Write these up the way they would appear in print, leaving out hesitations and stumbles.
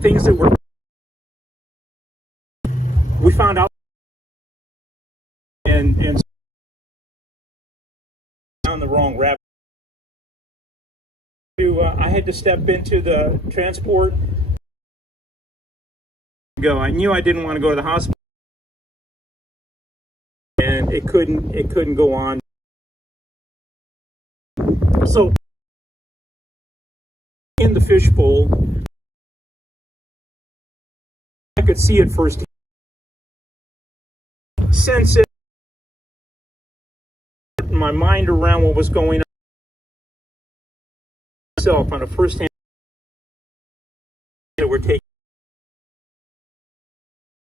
things that were, we found out, and down the wrong rabbit. I had to step into the transport. I knew I didn't want to go to the hospital, and it couldn't go on. So in the fishbowl, I could see it first, sense it, my mind around what was going on myself on a first-hand that we're taking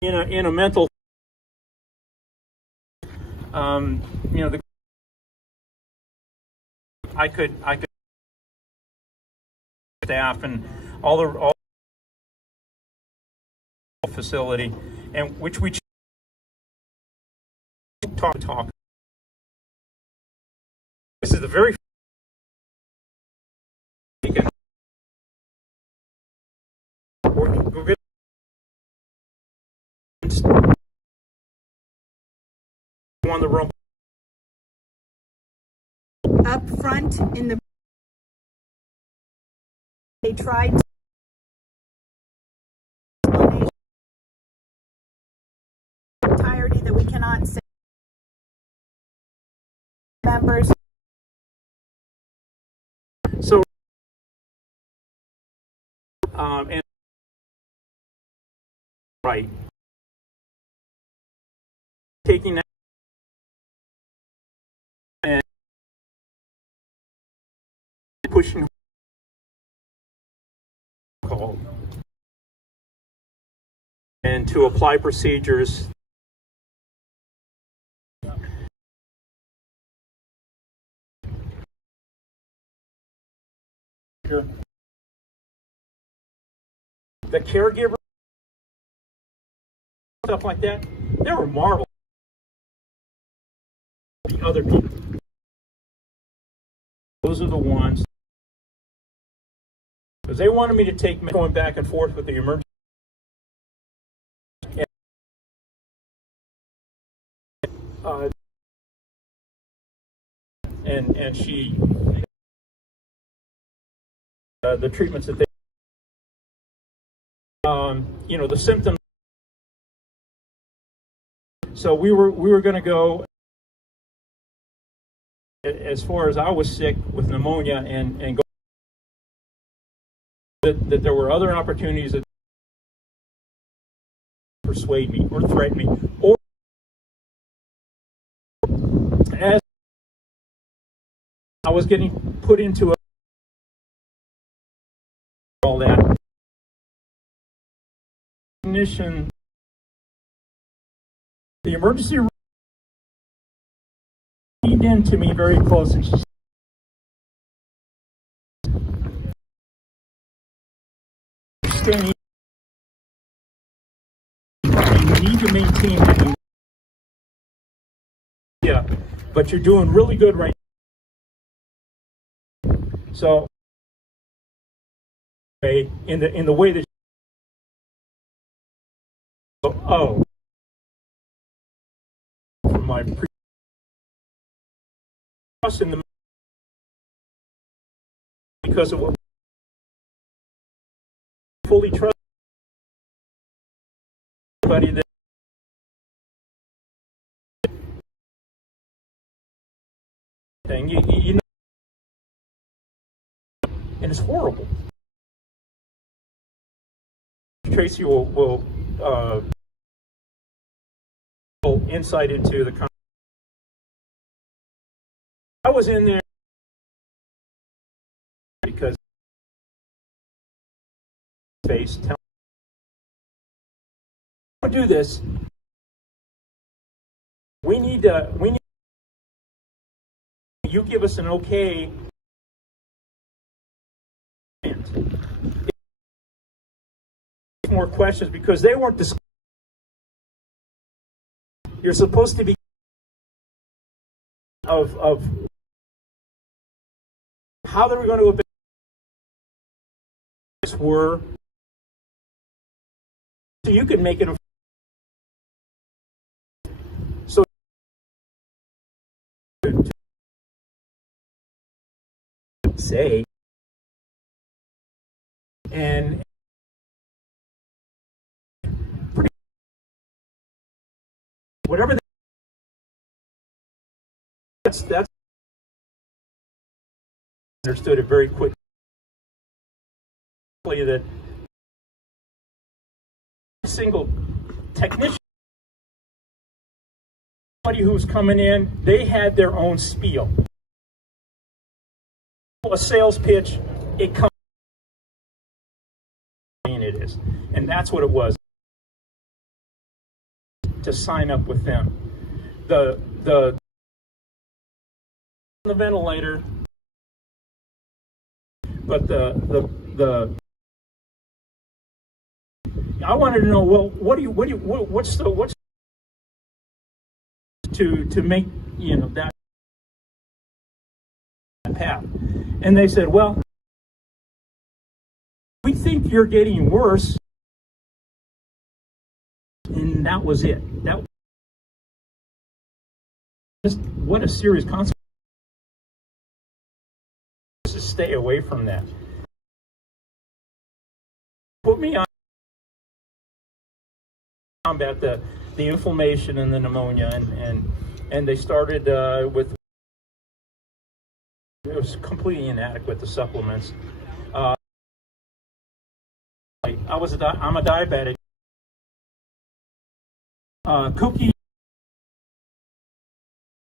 in a mental, the I could staff and all facility, and which we talk. This is the very we're on the room up front in the. They tried entirety that we cannot say members. So and right, taking that and pushing call and to apply procedures. The caregiver, stuff like that, they were marvelous. The other people, those are the ones, because they wanted me to take me going back and forth with the emergency. And she, the treatments that they, the symptoms. So we were going to go as far as I was sick with pneumonia and go that there were other opportunities that persuade me or threaten me, or as I was getting put into all that ignition, the emergency room leaned into me very close, and she said, "Standing, you need to maintain that. Yeah, but you're doing really good right now." So, in the way that, from my trust in the, because of what fully trust anybody that thing you know, and it's horrible. Tracy will insight into the. I was in there because face tell do this. We need you give us an okay. More questions because they weren't discussed. You're supposed to be of how they were going to were you could make it a so say and pretty whatever that's understood it very quickly that single technician, somebody who's coming in, they had their own spiel. A sales pitch, it comes, it is, and that's what it was. To sign up with them, the ventilator, but the I wanted to know, well, what's to make, you know, that path? And they said, well, we think you're getting worse. And that was it. That just what a serious consequence. To stay away from that. Put me on combat the inflammation and the pneumonia, and they started with, it was completely inadequate, the supplements. I'm a diabetic. Cookie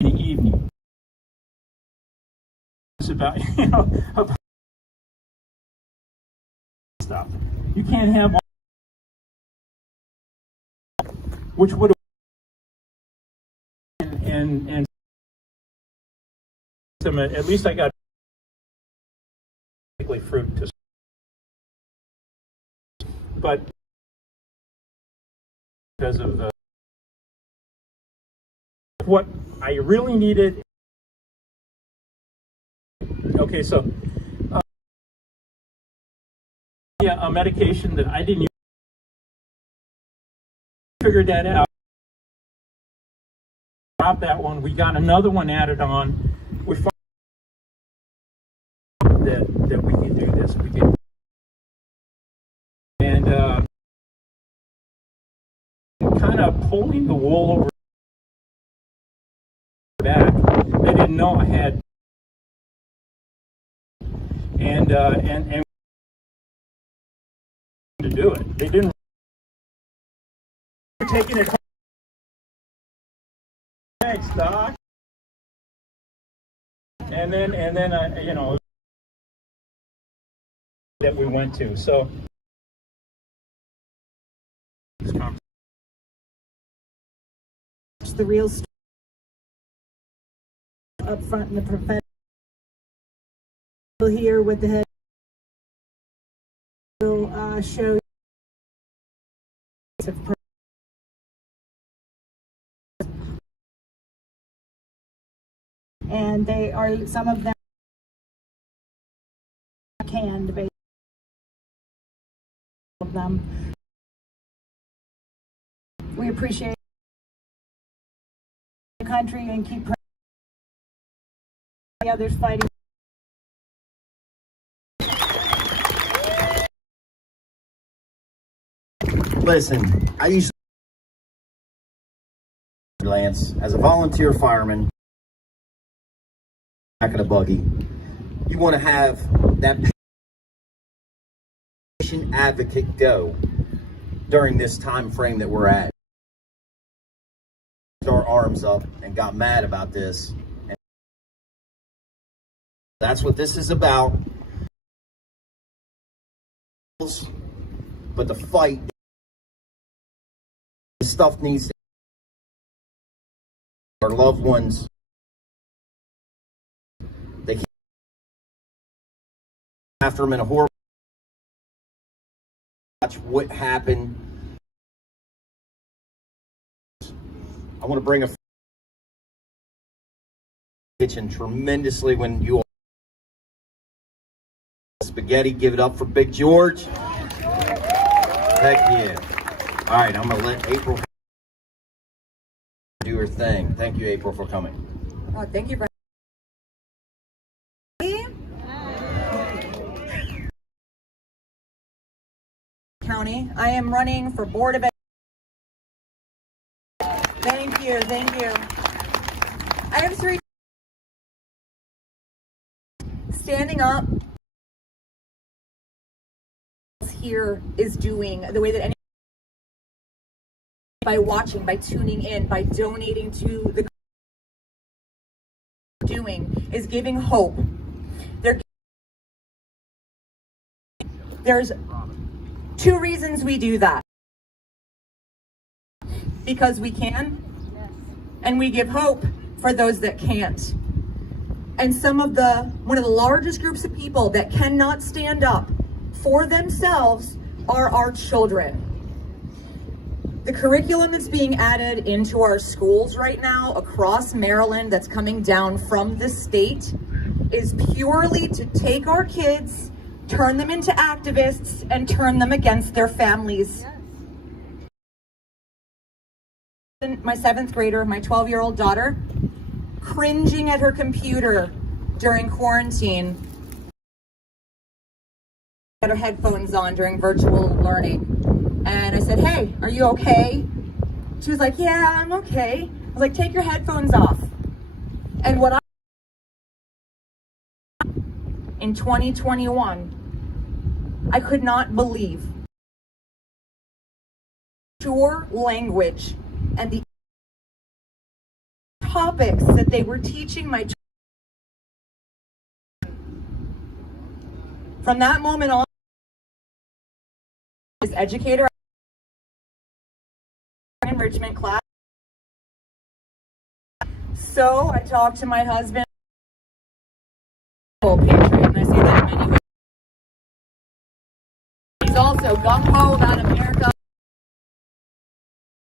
in the evening. It's about, you know, about stuff. You can't have all, which would have and at least I got fruit to, but because of the what I really needed. Okay, so yeah, a medication that I didn't use. Figured that out. Dropped that one. We got another one added on. We found that we could do this. We could, and kind of pulling the wool over back. They didn't know I had, and to do it. They didn't. Taking it home. Thanks, Doc. And then you know, that we went to. So it's the real story up front in the professional here with the head will show you and they are, some of them canned, based of them. We appreciate the country and keep the others fighting. Listen, I used to Lance as a volunteer fireman. Back of the buggy, you want to have that patient advocate go during this time frame that we're at. Our arms up and got mad about this. And that's what this is about. But the fight, the stuff needs to, our loved ones. They keep after them in a horrible. Watch what happened. I want to bring a kitchen tremendously when you spaghetti. Give it up for Big George. Heck yeah. All right, I'm gonna let April do her thing. Thank you, April, for coming. Oh, thank you, Brian. County. I am running for Board of Ed. Thank you, thank you. I have 3. Standing up here is doing the way that any, by watching, by tuning in, by donating to the doing is giving hope. There's 2 reasons we do that. Because we can, and we give hope for those that can't. And one of the largest groups of people that cannot stand up for themselves are our children. The curriculum that's being added into our schools right now across Maryland that's coming down from the state is purely to take our kids, turn them into activists, and turn them against their families. My 7th grader, my 12-year-old daughter, cringing at her computer during quarantine. Had her headphones on during virtual learning. And I said, hey, are you okay? She was like, yeah, I'm okay. I was like, take your headphones off. And what in 2021, I could not believe pure language and the topics that they were teaching my from that moment on, as educator enrichment class. So I talked to my husband, patriot, and I say that in many ways. He's also gung-ho about America,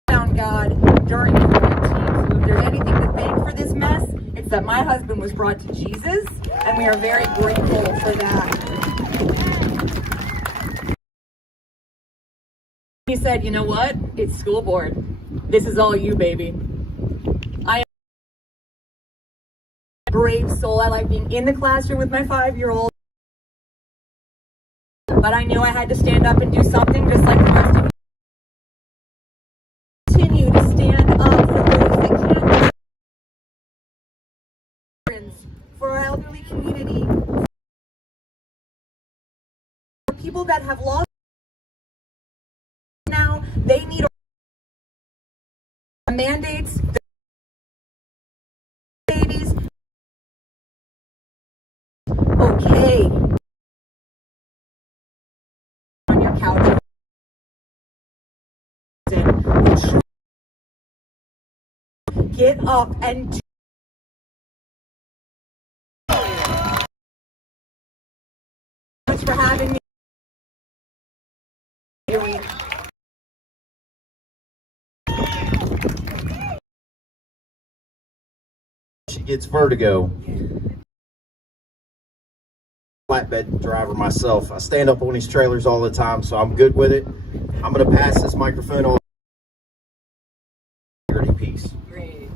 found God during the quarantine. So if there's anything to thank for this mess, it's that my husband was brought to Jesus, and we are very grateful for that. He said, you know what? It's school board. This is all you, baby. I am a brave soul. I like being in the classroom with my 5-year-old. But I knew I had to stand up and do something just like the rest of us. Continue to stand up for those that can't. For our elderly community. For people that have lost. Now they need mandates, babies. Okay. On your couch. Get up and do. Thanks for having me. She gets vertigo. Flatbed driver myself. I stand up on these trailers all the time, so I'm good with it. I'm going to pass this microphone on. Piece. Great.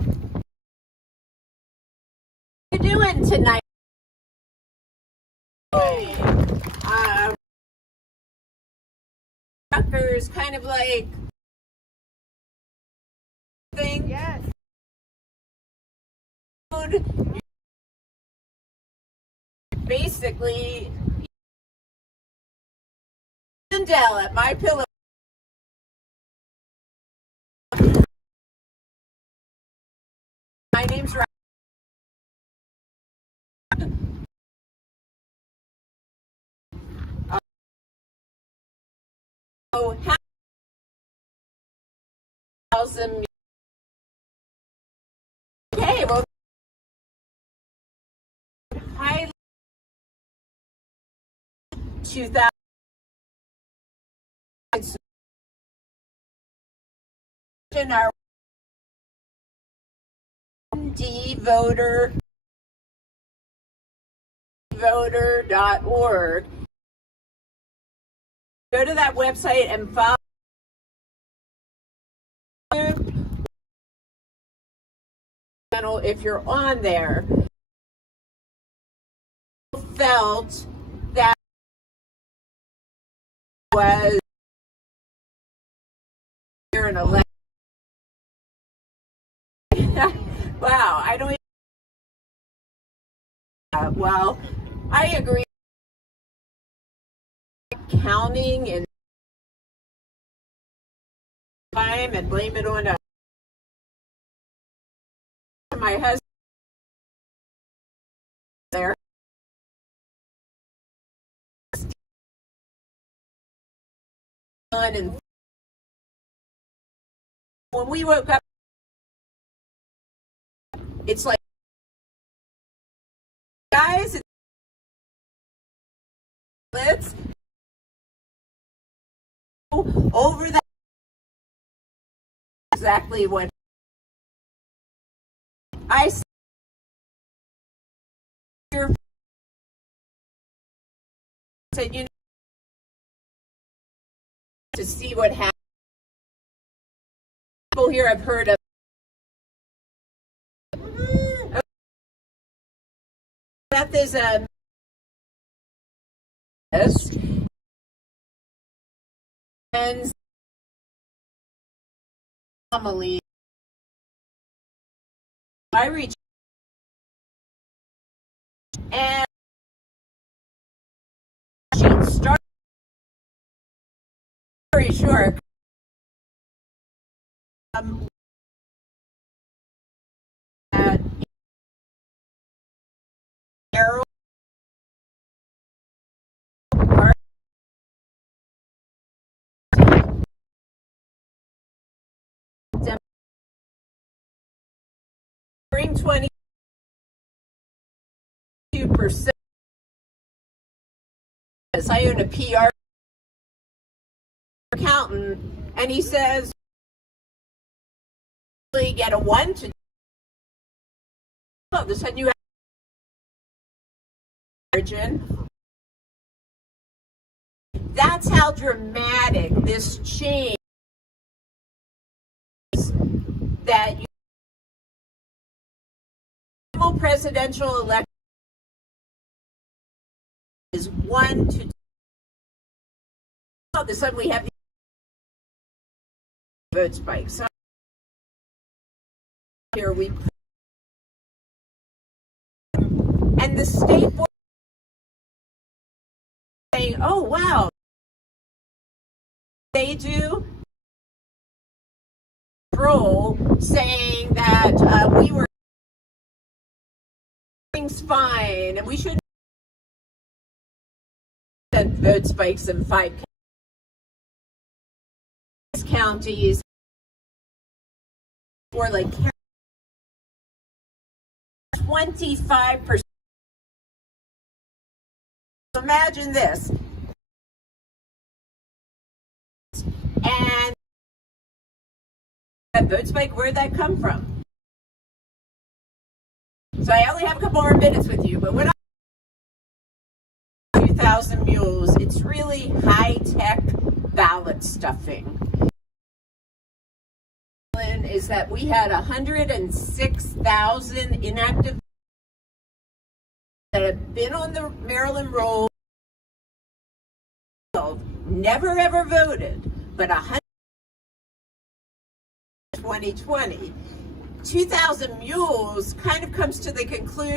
What are you doing tonight? Truckers, kind of like thing. Yes. Basically, Dell at my pillow. My name's Ryan. Awesome. Okay, well, hi. 2000. Our voter.org. Go to that website and follow. If you're on there, felt that was you're an election. Wow, I don't. Well, I agree. Counting and time and blame it on my husband there. And when we woke up, it's like, guys, let's go over that. Exactly what I said, you know, to see what happens. People here have heard of Beth is a and homily. I reach and she started very short. At Arrow Park. During 22%. I own a PR accountant, and he says, get a 1 to all of a sudden you have margin. That's how dramatic this change is, that you presidential election is 1 to 2. All of a sudden we have the vote spike. So here we and the state board saying, oh wow, they do role saying that we were things fine and we should vote spikes in 5 counties or like 25%. Imagine this. And that vote spike, where'd that come from? So I only have a couple more minutes with you, but when I 2,000 mules, it's really high-tech ballot stuffing. Is that we had 106,000 inactive that have been on the Maryland roll, never ever voted, but 2020. 2,000 mules kind of comes to the conclusion.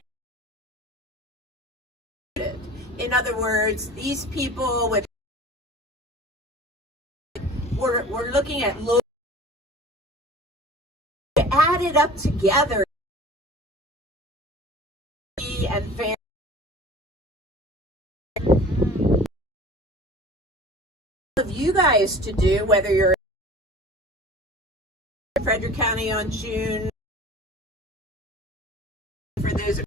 In other words, these people with we're looking at low. Add it up together and fair. Of you guys to do, whether you're in Frederick County on June, for those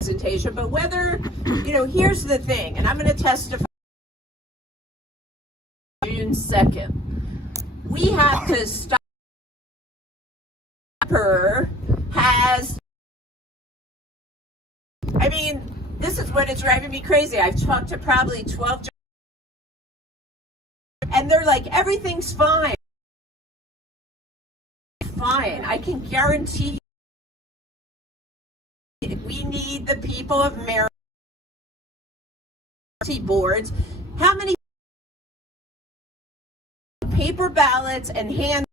presentation, but whether, you know, here's the thing, and I'm going to testify June 2nd. We have to stop her has, I mean, this is what is driving me crazy. I've talked to probably 12 and they're like, everything's fine. fine. I can guarantee you, we need the people of Maryland boards. How many paper ballots and hand?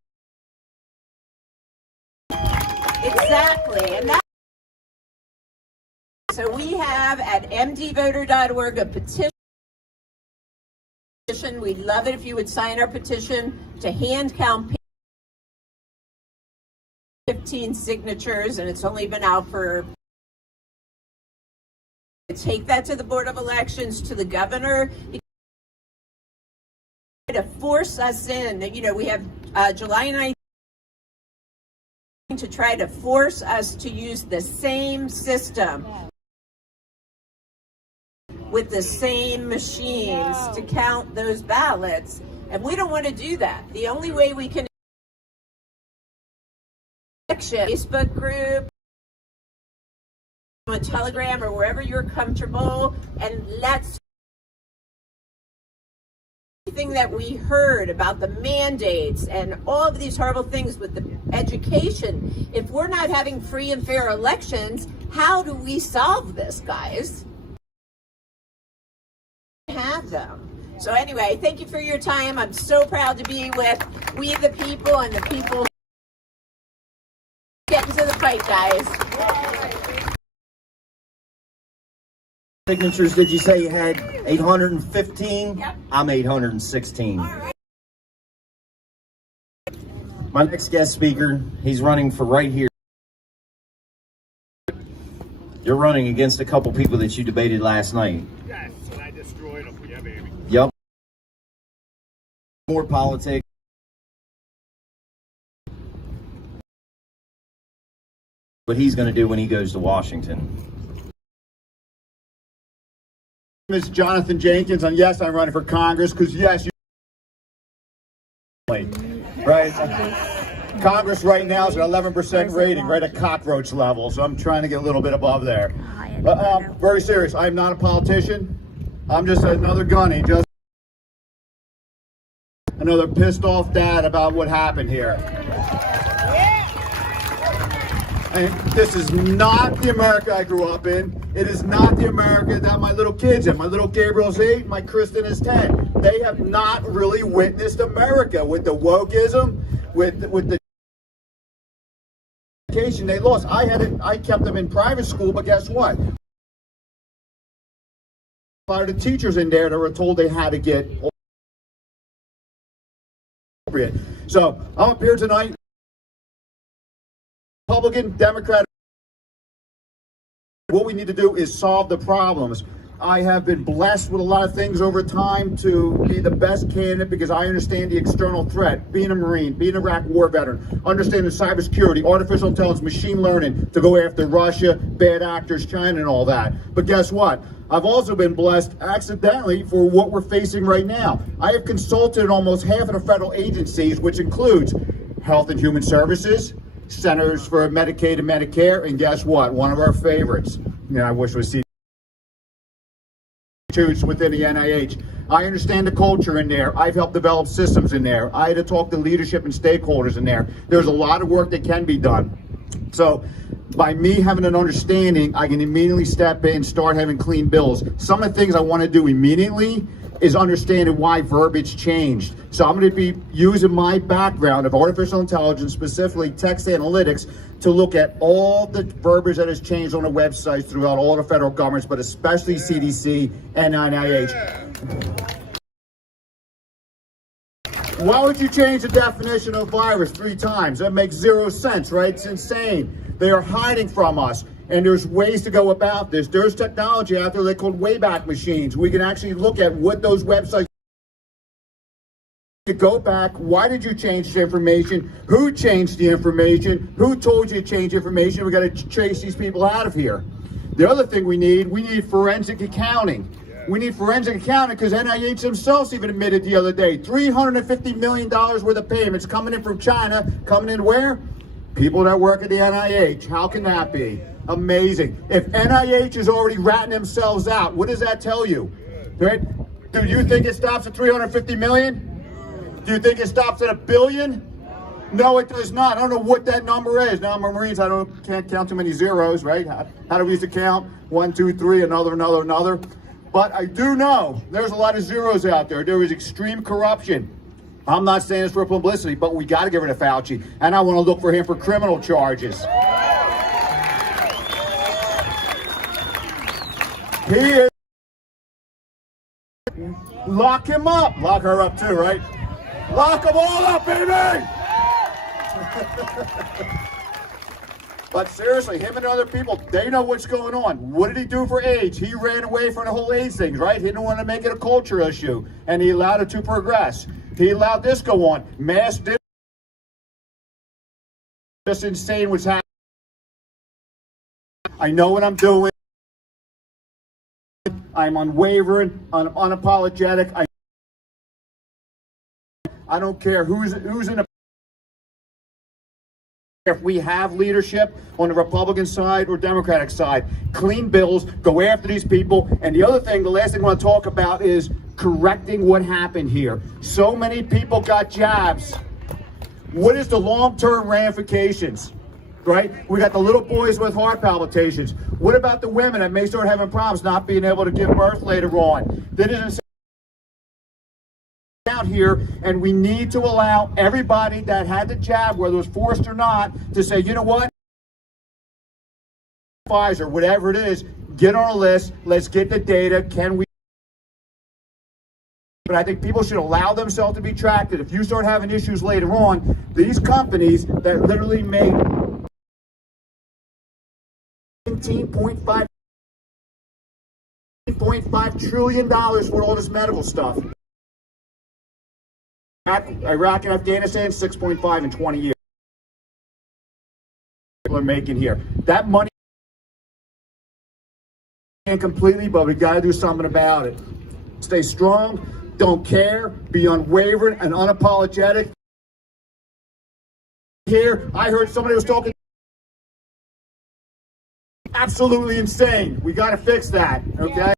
Exactly, and that. So we have at mdvoter.org a petition. We'd love it if you would sign our petition to hand count 15 signatures, and it's only been out for. Take that to the Board of Elections, to the governor, to force us in. You know, we have July 9th to try to force us to use the same system with the same machines to count those ballots, and we don't want to do that. The only way we can Facebook group, a Telegram, or wherever you're comfortable, and let's everything that we heard about the mandates and all of these horrible things with the education. If we're not having free and fair elections, how do we solve this, guys? Have them. So anyway, thank you for your time. I'm so proud to be with We the People and the people getting to the fight, guys. Signatures, did you say you had 815? Yep. I'm 816. All right. My next guest speaker, he's running for right here. You're running against a couple people that you debated last night. Yes, and I destroyed them. Yeah, baby. Yep. More politics. What he's going to do when he goes to Washington. My name is Jonathan Jenkins, and yes, I'm running for Congress because yes, you right. Congress right now is at 11% rating, right at cockroach level. So I'm trying to get a little bit above there. But very serious. I'm not a politician. I'm just another gunny, just another pissed off dad about what happened here. And this is not the America I grew up in. It is not the America that my little kids in. My little Gabriel's 8, my Kristen is 10. They have not really witnessed America with the wokeism, with the education they lost. I kept them in private school, but guess what? A lot of the teachers in there that were told they had to get appropriate. So I'm up here tonight. Republican, Democrat, what we need to do is solve the problems. I have been blessed with a lot of things over time to be the best candidate because I understand the external threat, being a Marine, being an Iraq war veteran, understanding cybersecurity, artificial intelligence, machine learning, to go after Russia, bad actors, China, and all that. But guess what? I've also been blessed accidentally for what we're facing right now. I have consulted almost half of the federal agencies, which includes Health and Human Services, Centers for Medicaid and Medicare, and guess what? One of our favorites, I wish was within the NIH. I understand the culture in there. I've helped develop systems in there. I had to talk to leadership and stakeholders in there. There's a lot of work that can be done. So by me having an understanding, I can immediately step in, start having clean bills. Some of the things I want to do immediately is understanding why verbiage changed. So I'm going to be using my background of artificial intelligence, specifically text analytics, to look at all the verbiage that has changed on the websites throughout all the federal governments, but especially CDC and NIH. Why would you change the definition of virus 3 times? That makes 0 sense, right? It's insane. They are hiding from us. And there's ways to go about this. There's technology out there called Wayback Machines. We can actually look at what those websites to go back. Why did you change the information? Who changed the information? Who told you to change information? We got to chase these people out of here. The other thing we need forensic accounting. We need forensic accounting because NIH themselves even admitted the other day, $350 million worth of payments coming in from China, coming in where? People that work at the NIH. How can that be? Amazing. If NIH is already ratting themselves out, what does that tell you? Right? Do you think it stops at 350 million? Do you think it stops at $1 billion? No, it does not. I don't know what that number is. Now, I'm a Marines. Can't count too many zeros, right? How do we used to count? 1, 2, 3, another. But I do know there's a lot of zeros out there. There is extreme corruption. I'm not saying this for publicity, but we got to get rid of Fauci. And I want to look for him for criminal charges. He is. Lock him up. Lock her up too, right? Lock them all up, baby! But seriously, him and other people, they know what's going on. What did he do for AIDS? He ran away from the whole AIDS thing, right? He didn't want to make it a culture issue, and he allowed it to progress. He allowed this go on. Mass did. Just insane what's happening. I know what I'm doing. I'm unwavering, unapologetic. I don't care who's in a. If we have leadership on the Republican side or Democratic side, clean bills, go after these people. And the other thing, the last thing I want to talk about is correcting what happened here. So many people got jabs. What is the long-term ramifications? Right? We got the little boys with heart palpitations. What about the women that may start having problems not being able to give birth later on? That isn't out here, and we need to allow everybody that had the jab, whether it was forced or not, to say, you know what, Pfizer, whatever it is, get on a list, let's get the data, can we? But I think people should allow themselves to be tracked. If you start having issues later on, these companies that literally made $17.5 trillion for all this medical stuff. Iraq and Afghanistan, 6.5 in 20 years. People are making here. That money completely, but we got to do something about it. Stay strong, don't care, be unwavering and unapologetic. Here, I heard somebody was talking absolutely insane. We got to fix that, okay?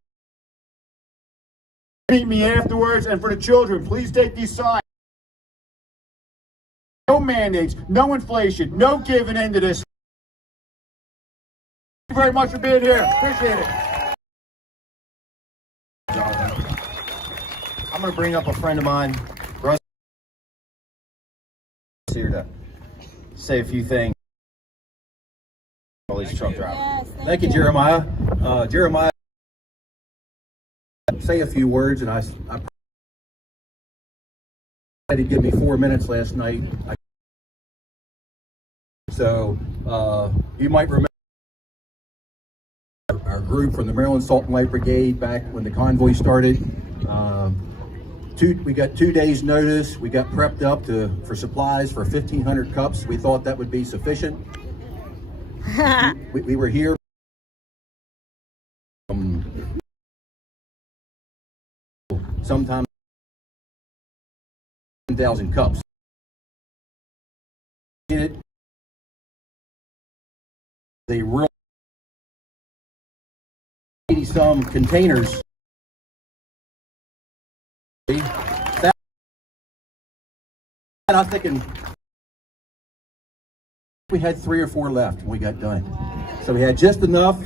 Meet me afterwards, and for the children, please take these signs. No mandates, no inflation, no giving in to this. Thank you very much for being here. Appreciate it. I'm going to bring up a friend of mine, Russ, here to say a few things. All these truck drivers. Yes, Thank you, Jeremiah. Jeremiah, say a few words, and I had to give me 4 minutes last night. So you might remember our group from the Maryland Salt and Light Brigade back when the Convoy started. We got 2 days notice. We got prepped up for supplies for 1,500 cups. We thought that would be sufficient. we were here sometimes 10,000 cups. In it, they real 80-some containers. That I was thinking we had 3 or 4 left when we got done. So we had just enough.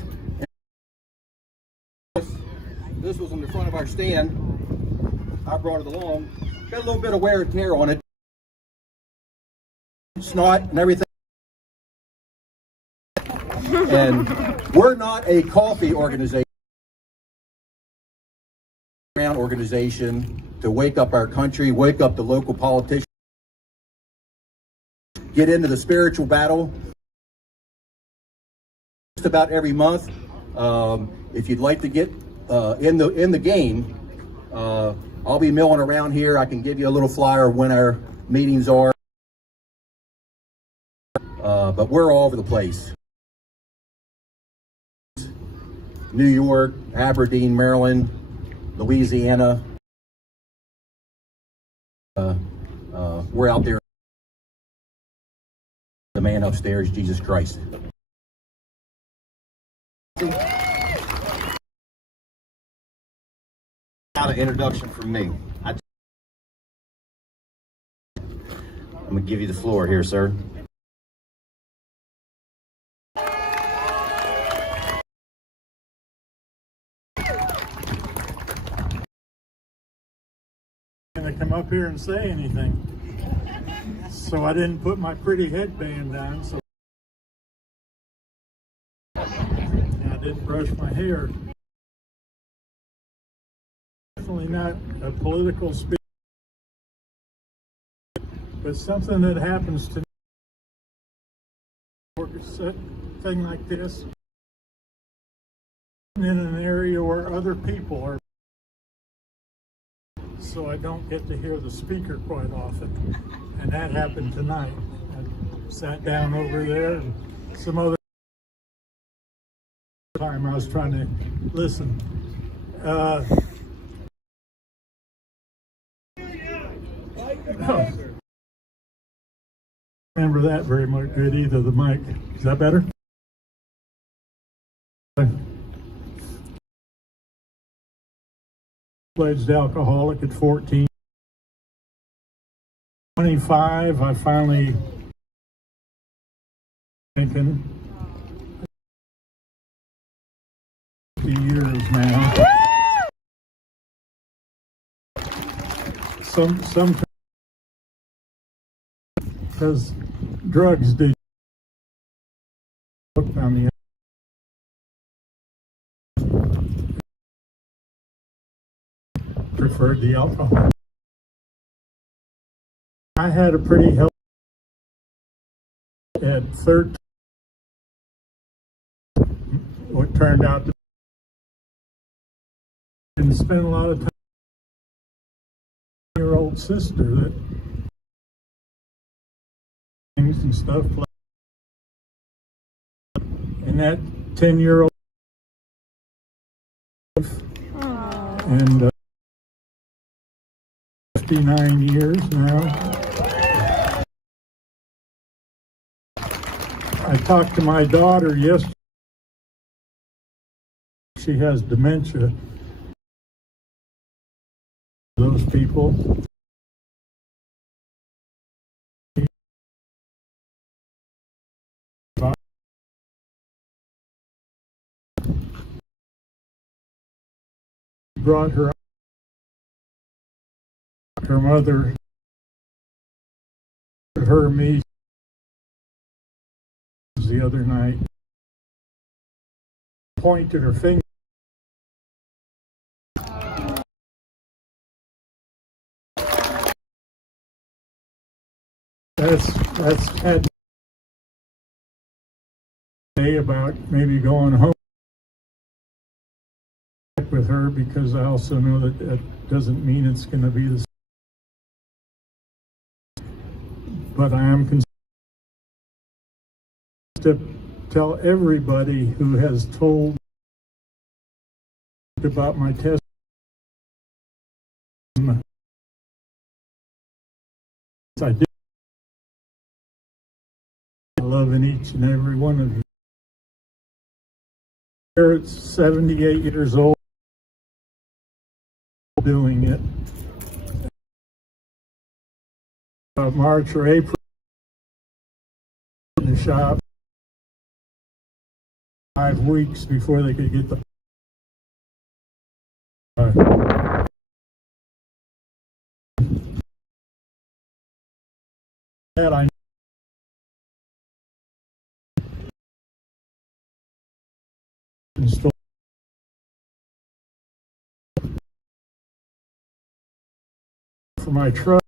This was on the front of our stand. I brought it along. Got a little bit of wear and tear on it. Snot and everything. And we're not a coffee organization. Organization to wake up our country, wake up the local politicians, get into the spiritual battle just about every month. If you'd like to get in the game, I'll be milling around here. I can give you a little flyer when our meetings are, but we're all over the place. New York, Aberdeen, Maryland, Louisiana. We're out there. The man upstairs, Jesus Christ. Not an introduction from me. I'm gonna give you the floor here, sir. Gonna come up here and say anything. So I didn't put my pretty headband on, so I didn't brush my hair. Definitely not a political speech, but something that happens to a thing like this in an area where other people are, so I don't get to hear the speaker quite often. And that happened tonight. I sat down over there, and some other time I was trying to listen. Remember that very much good either, the mic. Is that better? Pledged alcoholic at 14. 25, I finally thinking 50 years now. Some because drugs do look on the preferred the alcohol. I had a pretty healthy at 13. What turned out to didn't spend a lot of time with your old sister that things and stuff. And that 10-year-old and 59 years now. I talked to my daughter yesterday. She has dementia. Those people. Brought her mother, her me the other night, pointed her finger. That's had day about maybe going home with her, because I also know that that doesn't mean it's going to be the same. But I am concerned to tell everybody who has told about my test. I do. I love in each and every one of you. It's 78 years old doing it. March or April in the shop, 5 weeks before they could get the that I installed for my truck.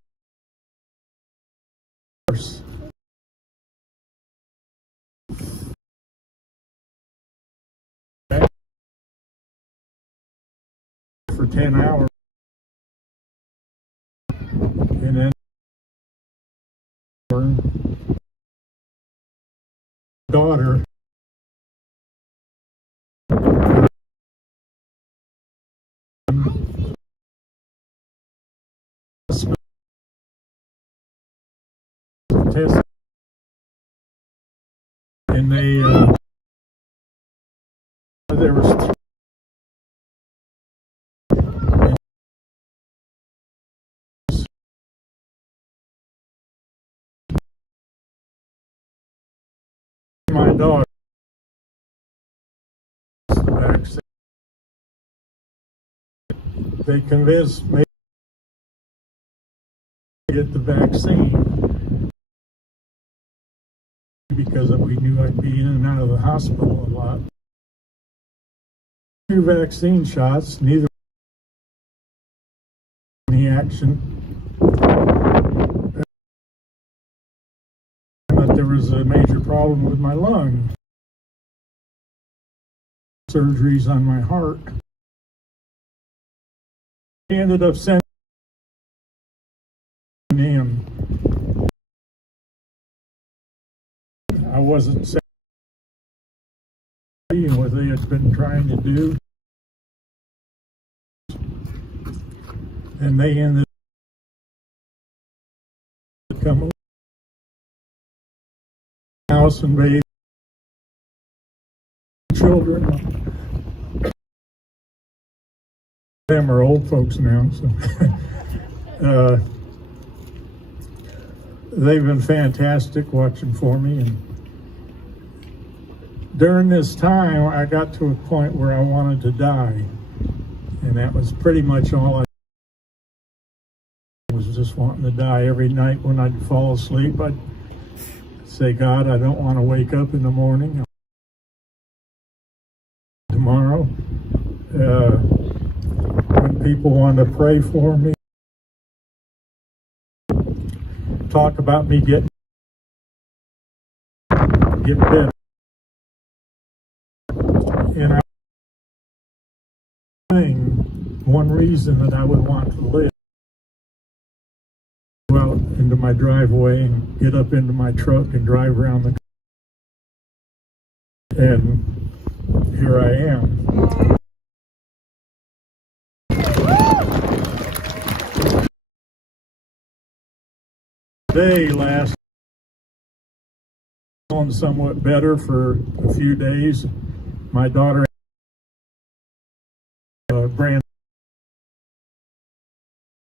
For 10 hours, and then daughter test, and there was My daughter, the vaccine. They convinced me to get the vaccine because we knew I'd be in and out of the hospital a lot. 2 vaccine shots, neither any action. But there was a major problem with my lung. Surgeries on my heart. He ended up sending him. I wasn't saying what they had been trying to do. And they ended up coming to the house and bathed children. Them are old folks now, so they've been fantastic watching for me. And during this time, I got to a point where I wanted to die, and that was pretty much all I was, just wanting to die. Every night when I'd fall asleep, I'd say, God, I don't want to wake up in the morning. Tomorrow, when people want to pray for me, talk about me get better. And one reason that I would want to live, go out into my driveway and get up into my truck and drive around the country. And here I am. Day last, feeling somewhat better for a few days. My daughter, brand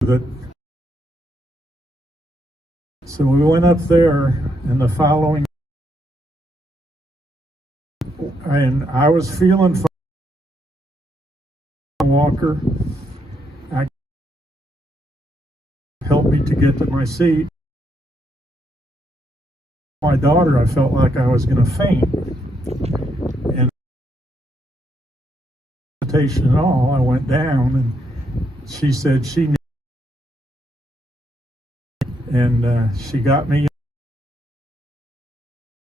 that. So we went up there, and the following, and I was feeling fine. Walker, helped me to get to my seat. My daughter, I felt like I was going to faint. And meditation and all, I went down, and she said she knew. And she got me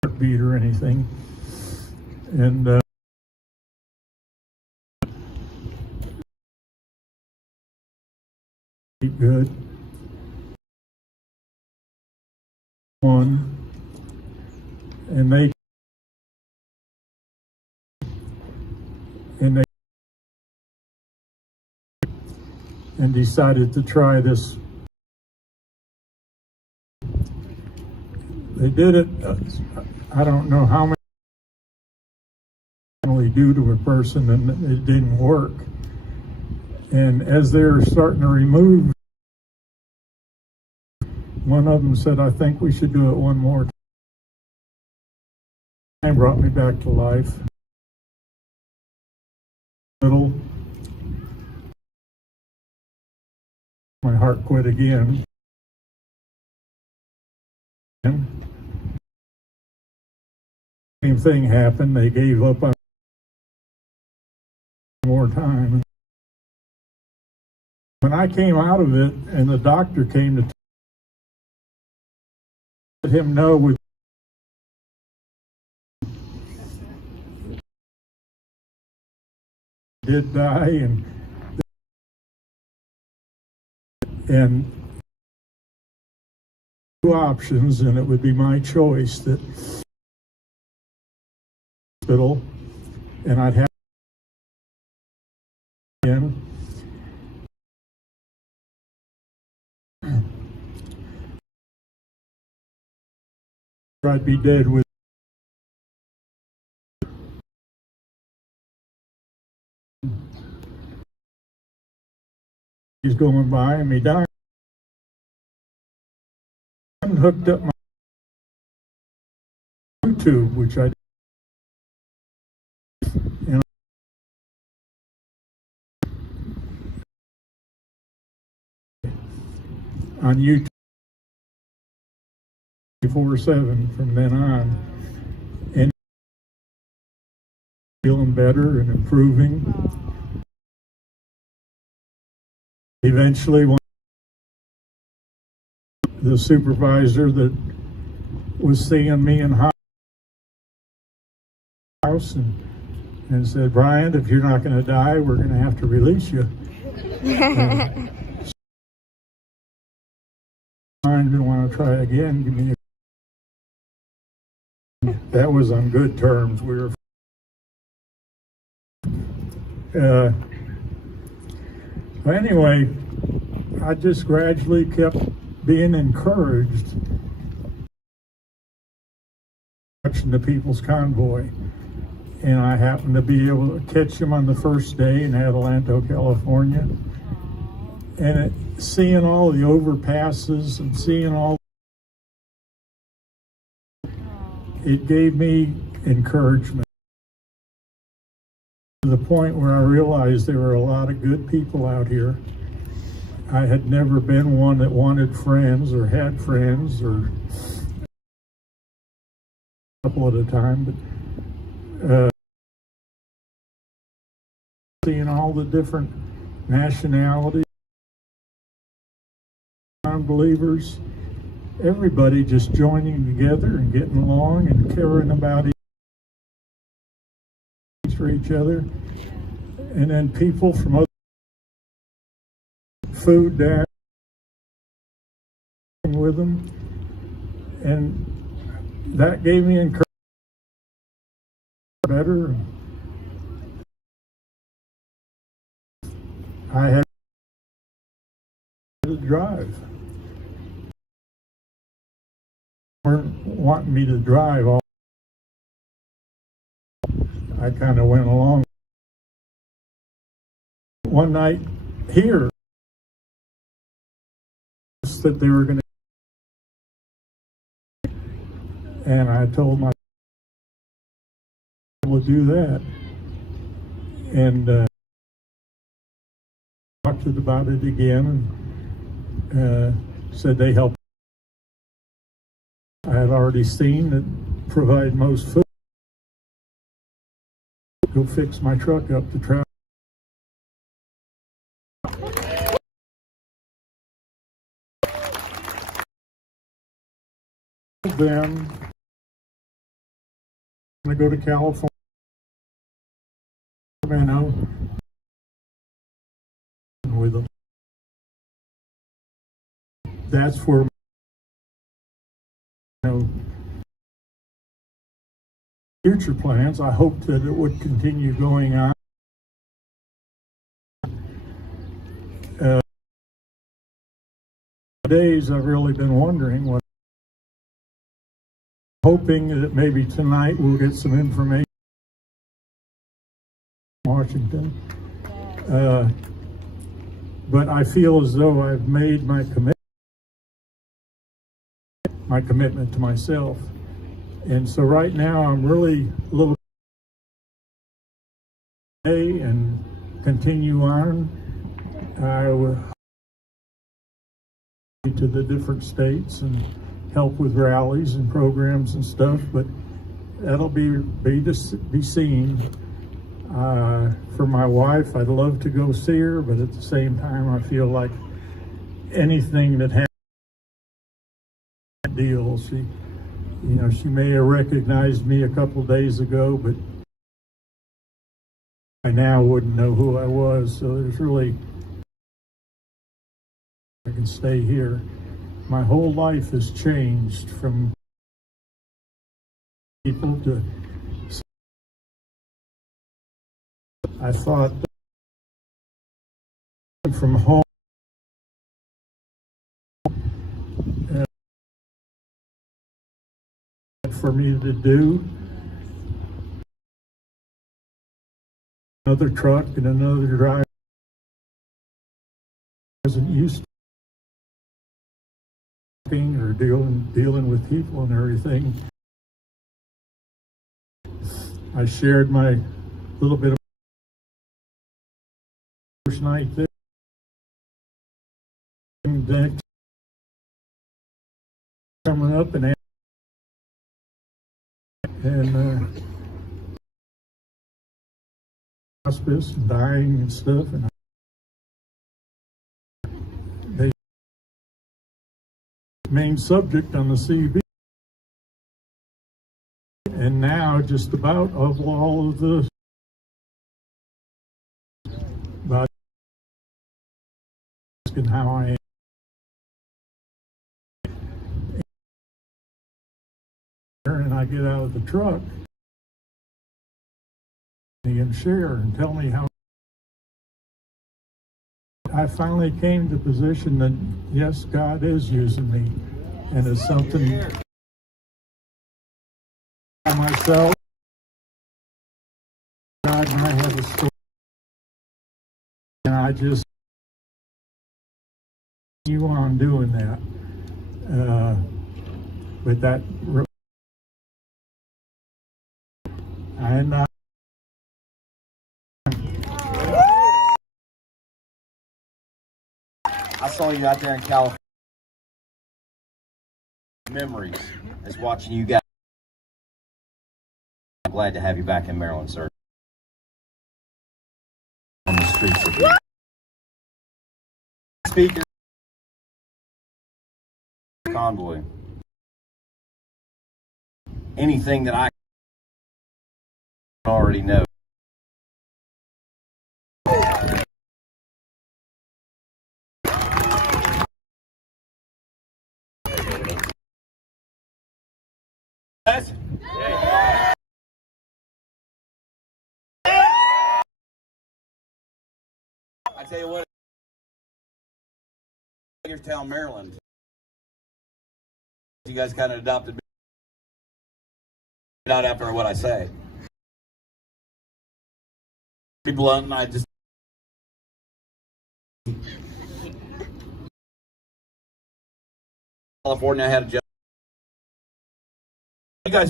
heartbeat or anything. And good. One. And they decided to try this. They did it, I don't know how many do to a person, and it didn't work. And as they're starting to remove, one of them said, I think we should do it one more time. And brought me back to life. Little, my heart quit again. Same thing happened. They gave up on more time. When I came out of it, and the doctor came to let him know with did die, and 2 options, and it would be my choice that hospital, and I'd have again. I'd be dead with. He's going by and me dying. Hooked up my YouTube, which I you know, on YouTube 24/7 from then on, and feeling better and improving. Eventually, the supervisor that was seeing me in house and said, "Brian, if you're not going to die, we're going to have to release you." I didn't want to try again. Give me that was on good terms. We were. But anyway, I just gradually kept being encouraged watching the People's Convoy, and I happened to be able to catch them on the first day in Adelanto, California, and seeing all the overpasses and seeing all, it gave me encouragement to the point where I realized there were a lot of good people out here. I had never been one that wanted friends or had friends or a couple at a time, but seeing all the different nationalities, non-believers, everybody just joining together and getting along and caring about each other, and then people from other food down with them, and that gave me encouragement better. I had to drive. They weren't wanting me to drive all. I kind of went along. One night here, that they were going to, and I told my people to do that, and talked about it again, and said they helped. I had already seen that provide most food. Go fix my truck up to travel. Then I'm going to go to California, Sacramento, with them. That's where, future plans. I hope that it would continue going on. Days I've really been wondering what. Hoping that maybe tonight we'll get some information from Washington. But I feel as though I've made my commitment to myself. And so right now I'm really a little and continue on. I will to the different states and help with rallies and programs and stuff, but that'll be seen. For my wife, I'd love to go see her, but at the same time, I feel like anything that has deal, she may have recognized me a couple days ago, but I now wouldn't know who I was. So there's really, I can stay here. My whole life has changed from people to, I thought from home, for me to do another truck and another driver. I wasn't used to or dealing with people and everything. I shared my little bit of first night there. And then coming up and hospice and dying and stuff, and they main subject on the CB. And now just about of all of the about asking how I am. And I get out of the truck and share and tell me how I finally came to the position that yes, God is using me, and it's something for myself. God, and I have a story, and I just you on doing that with that. And I saw you out there in California. Memories as watching you guys. I'm glad to have you back in Maryland, sir. On the streets of here. Speaker. Convoy. Anything that I already know. I tell you what, Hagerstown, Maryland. You guys kind of adopted me. Not after what I say. Be blunt, and I just California. I had a job.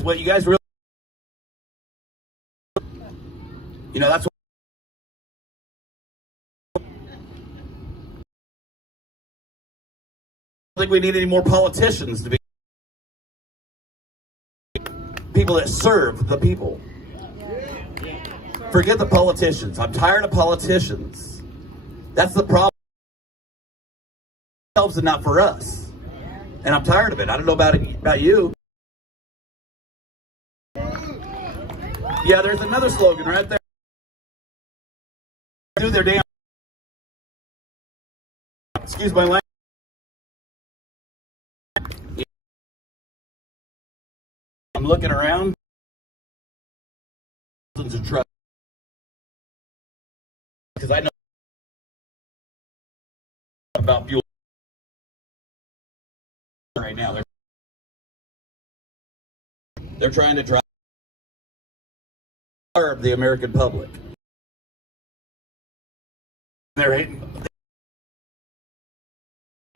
What you guys really, that's what I don't think we need any more politicians to be people that serve the people. Forget the politicians. I'm tired of politicians. That's the problem. Themselves and not for us. And I'm tired of it. I don't know about you. Yeah, there's another slogan right there. Do their damn. Excuse my language. I'm looking around. Thousands of trucks. Because I know about fuel right now. They're trying to drive the American public. They're hating.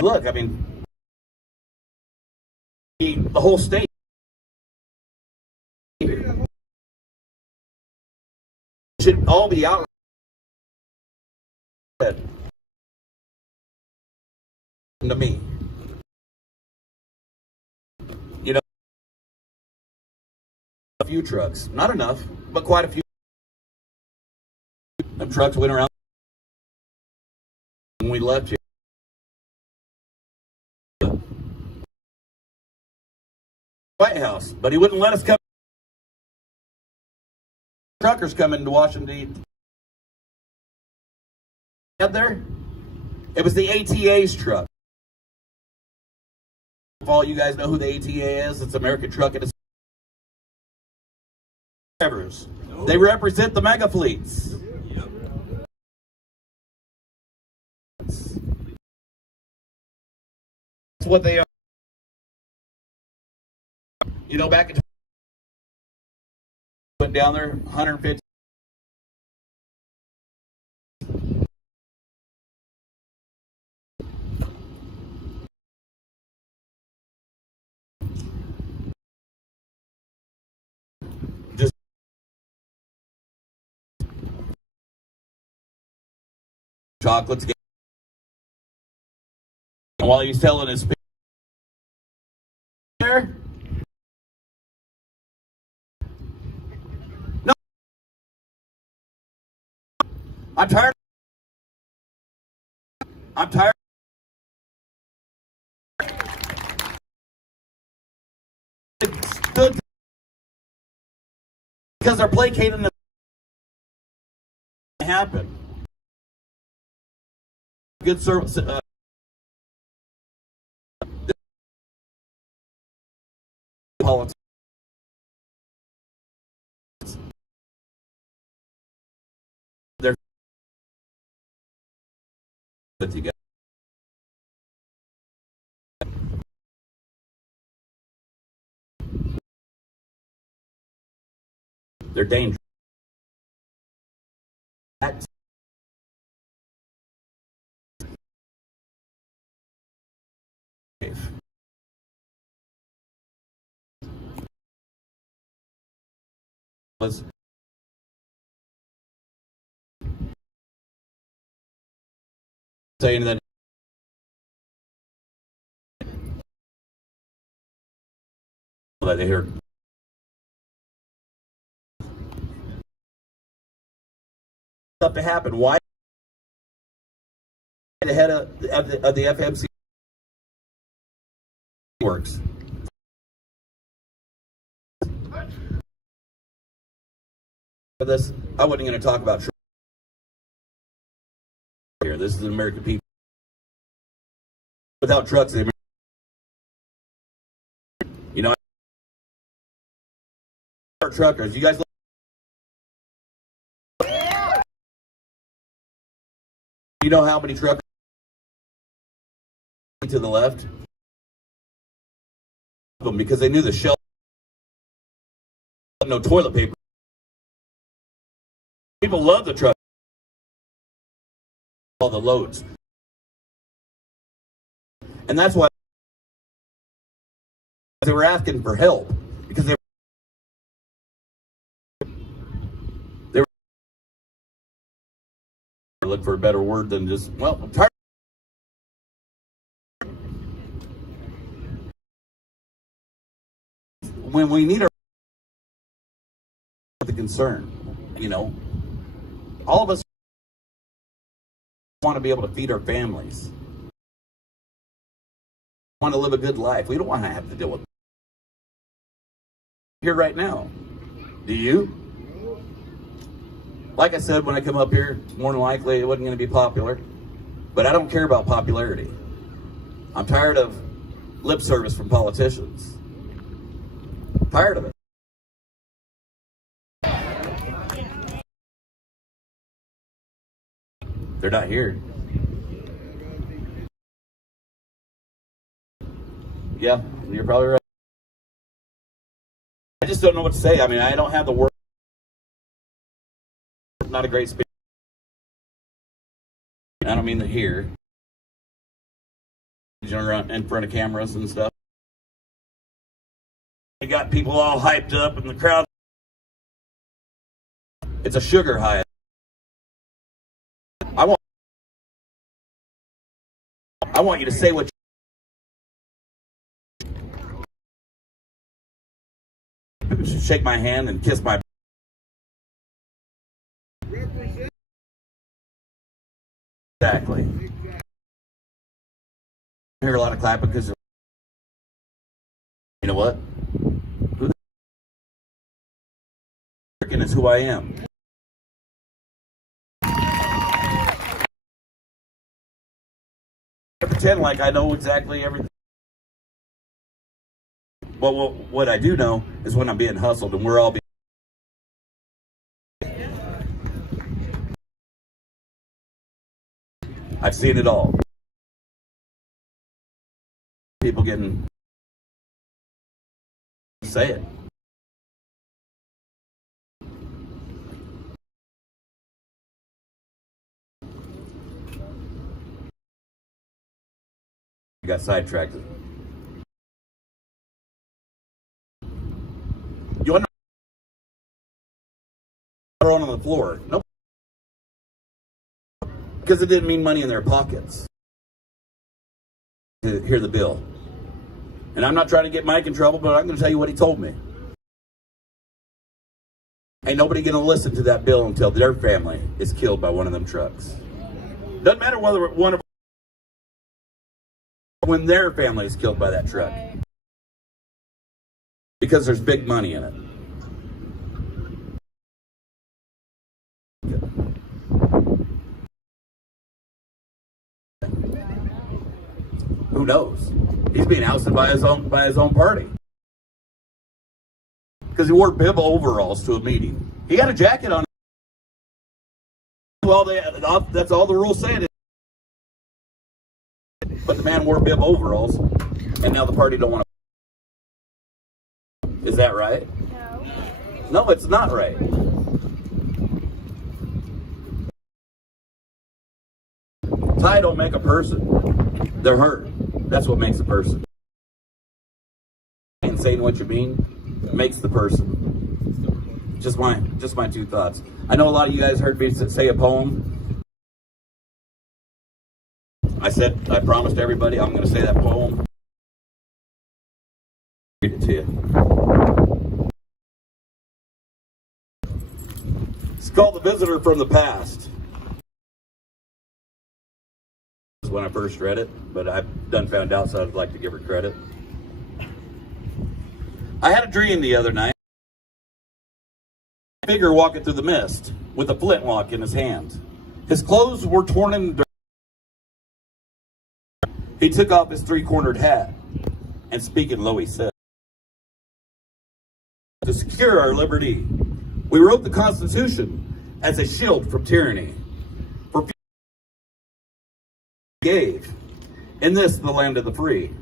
Look, I mean, the whole state should all be out. To me, a few trucks, not enough, but quite a few. Them trucks went around when we left here. White House, but he wouldn't let us come. Truckers coming to Washington. Out there, it was the ATA's truck. If all you guys know who the ATA is, it's American Truck and drivers. They represent the mega fleets. That's what they are. Back in went down there 150. chocolates. And while he's telling his speech there, no, I'm tired. I'm tired. Stood because they're placating the happen. Good service. Politics. They're put together. They're dangerous. Was saying that they hear stuff to happen. Why the head of the FMC works? For this, I wasn't going to talk about here. This is the American people. Without trucks, they, you know, our truckers. You guys, you know how many truckers to the left? Because they knew the shelf, no toilet paper. People love the truck, all the loads. And that's why they were asking for help, because they were looking for a better word than just, well, I'm tired. When we need our the concern, you know, all of us want to be able to feed our families, want to live a good life. We don't want to have to deal with here right now. Do you? Like I said, when I come up here, more than likely it wasn't going to be popular, but I don't care about popularity. I'm tired of lip service from politicians. Tired of it. They're not here. Yeah, you're probably right. I just don't know what to say. I mean, I don't have the word. Not a great speech. I don't mean to hear. In front of cameras and stuff. You got people all hyped up in the crowd. It's a sugar high. I want you to say what you shake my hand and kiss my exactly. I hear a lot of clapping because you know what? Who the is who I am. I pretend like I know exactly everything. Well, what I do know is when I'm being hustled and we're all being. I've seen it all. People getting. Say it. You got sidetracked. You want to throw on the floor? Nope. because it didn't mean money in their pockets to hear the bill. And I'm not trying to get Mike in trouble, but I'm going to tell you what he told me. Ain't nobody going to listen to that bill until their family is killed by one of them trucks. Doesn't matter whether when their family is killed by that truck. Because there's big money in it. Who knows? He's being ousted by his own party. Because he wore bib overalls to a meeting. He had a jacket on. Well, that's all the rules say. But the man wore bib overalls, and now the party don't want to. Is that right? No. No, it's not right. Tie don't make a person. They're hurt. That's what makes a person. And saying what you mean makes the person. Just my 2 thoughts. I know a lot of you guys heard me say a poem. I promised everybody I'm going to say that poem. Read it to you. It's called The Visitor from the Past. When I first read it, but I've done found out, so I'd like to give her credit. I had a dream the other night. A figure walking through the mist with a flintlock in his hand. His clothes were torn in the dirt. He took off his 3-cornered hat and speaking low, he said, "To secure our liberty, we wrote the Constitution as a shield from tyranny. For gave, in this the land of the free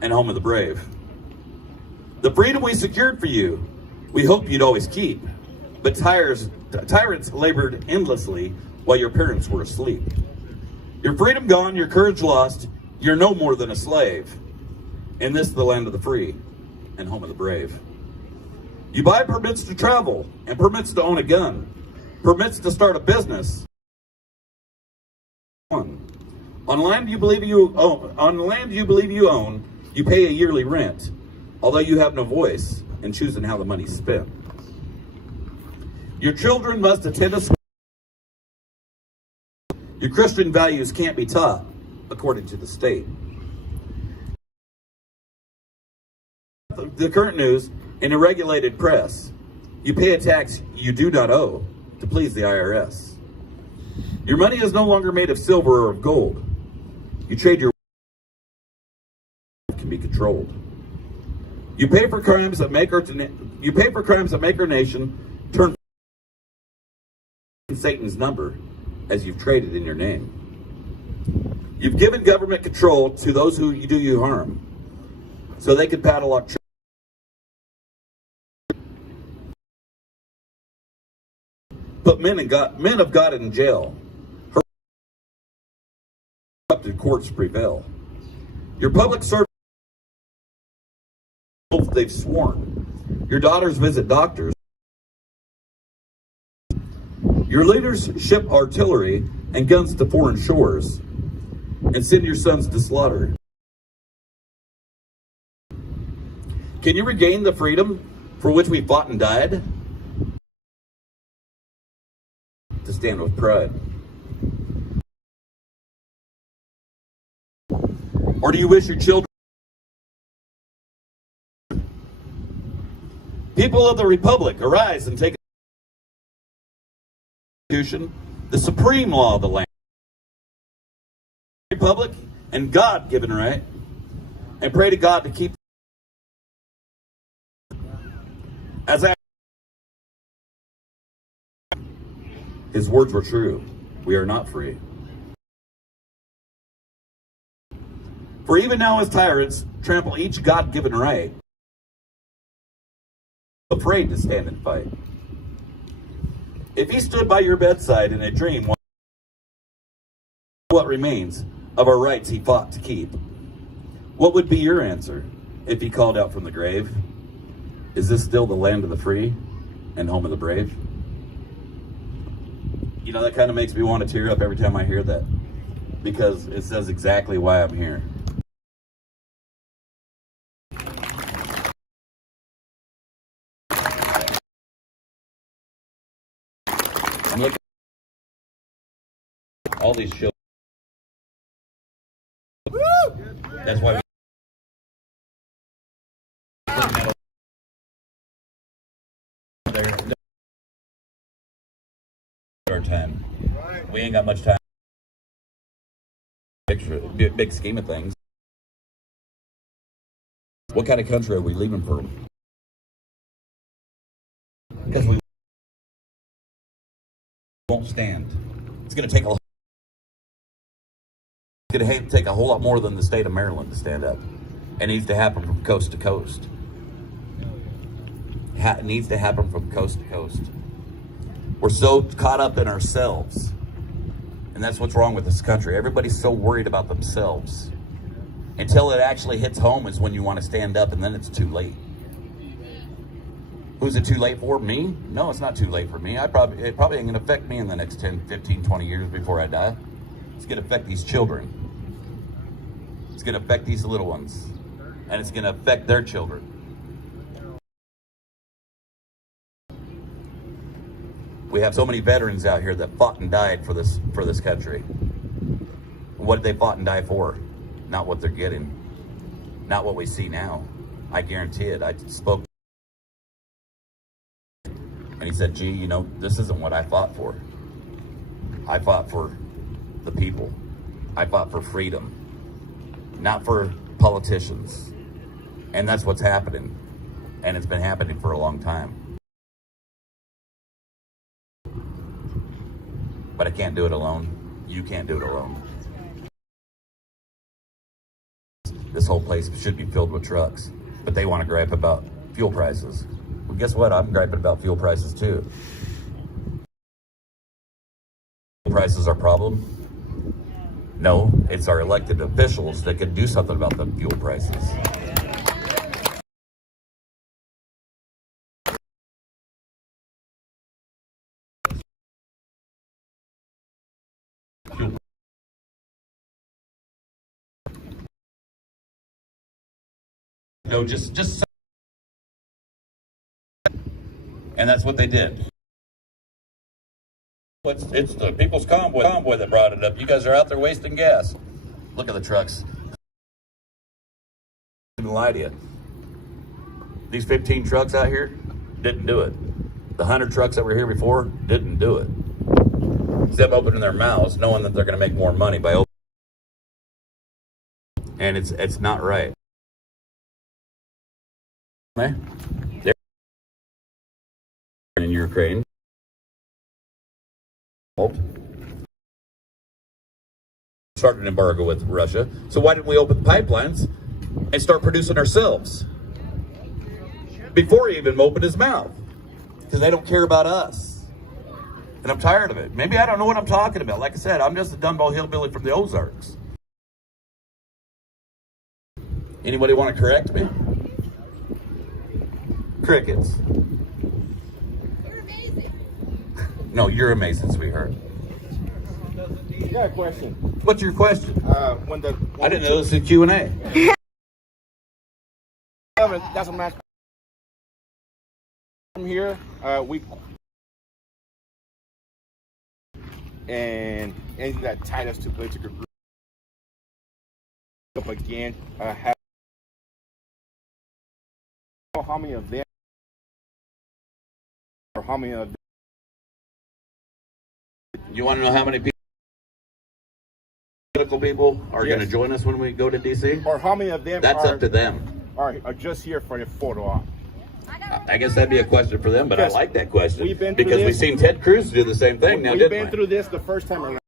and home of the brave. The freedom we secured for you, we hope you'd always keep. But tyrants labored endlessly while your parents were asleep. Your freedom gone, your courage lost, you're no more than a slave. In this the land of the free and home of the brave. You buy permits to travel and permits to own a gun, permits to start a business. On land you believe you own, you pay a yearly rent, although you have no voice in choosing how the money's spent. Your children must attend a school. Your Christian values can't be taught according to the state. The current news in a regulated press. You pay a tax you do not owe to please the IRS. Your money is no longer made of silver or of gold. You trade your can be controlled. You pay for crimes that make our nation turn Satan's number as you've traded in your name. You've given government control to those who do you harm, so they can padlock. Put men of God in jail. Corrupted courts prevail. Your public servants, they've sworn. Your daughters visit doctors. Your leaders ship artillery and guns to foreign shores and send your sons to slaughter. Can you regain the freedom for which we fought and died? To stand with pride. Or do you wish your children? People of the Republic, arise and take the supreme law of the land. Republic and God-given right, and pray to God to keep. As his words were true, we are not free. For even now as tyrants trample each God-given right, afraid to stand and fight. If he stood by your bedside in a dream, what remains of our rights he fought to keep? What would be your answer if he called out from the grave? Is this still the land of the free and home of the brave? You know, that kind of makes me want to tear up every time I hear that, because it says exactly why I'm here. I'm looking at all these shows. That's why our time. We ain't got much time. Big scheme of things. What kind of country are we leaving for? Because we won't stand. It's going to take a whole lot more than the state of Maryland to stand up. It needs to happen from coast to coast. It needs to happen from coast to coast. We're so caught up in ourselves. And that's what's wrong with this country. Everybody's so worried about themselves. Until it actually hits home is when you want to stand up, and then it's too late. Who's it too late for? Me? No, it's not too late for me. It probably ain't going to affect me in the next 10, 15, 20 years before I die. It's going to affect these children. It's going to affect these little ones. And it's going to affect their children. We have so many veterans out here that fought and died for this country. What did they fought and die for? Not what they're getting. Not what we see now. I guarantee it. I spoke. And he said, gee, you know, this isn't what I fought for. I fought for the people. I fought for freedom. Not for politicians. And that's what's happening. And it's been happening for a long time. But I can't do it alone. You can't do it alone. This whole place should be filled with trucks, but they want to gripe about fuel prices. Well, guess what? I'm griping about fuel prices too. Fuel prices are a problem? No, it's our elected officials that could do something about the fuel prices. No, just and that's what they did. It's the People's Convoy that brought it up. You guys are out there wasting gas. Look at the trucks. I'm gonna lie to you. These 15 trucks out here didn't do it. The 100 trucks that were here before didn't do it. Instead of opening their mouths, knowing that they're going to make more money by opening, and it's not right. They're in Ukraine. Started an embargo with Russia. So why didn't we open the pipelines and start producing ourselves before he even opened his mouth? Because they don't care about us. And I'm tired of it. Maybe I don't know what I'm talking about. Like I said, I'm just a Dunbo hillbilly from the Ozarks. Anybody want to correct me? Crickets. You're amazing. No, you're amazing, sweetheart. Yeah, question. What's your question? When I didn't know this was a Q&A. That's what I'm here. And anything that tied us to political group up again. How many of them, or how many of them? You want to know how many political people are going to join us when we go to DC? Or how many of them That's up to them. Are just here for the photo op? I guess that'd be a question for them, but I Because like that question we've been through because we've this. seen Ted Cruz do the same thing now, We've didn't been we? through this the first time around.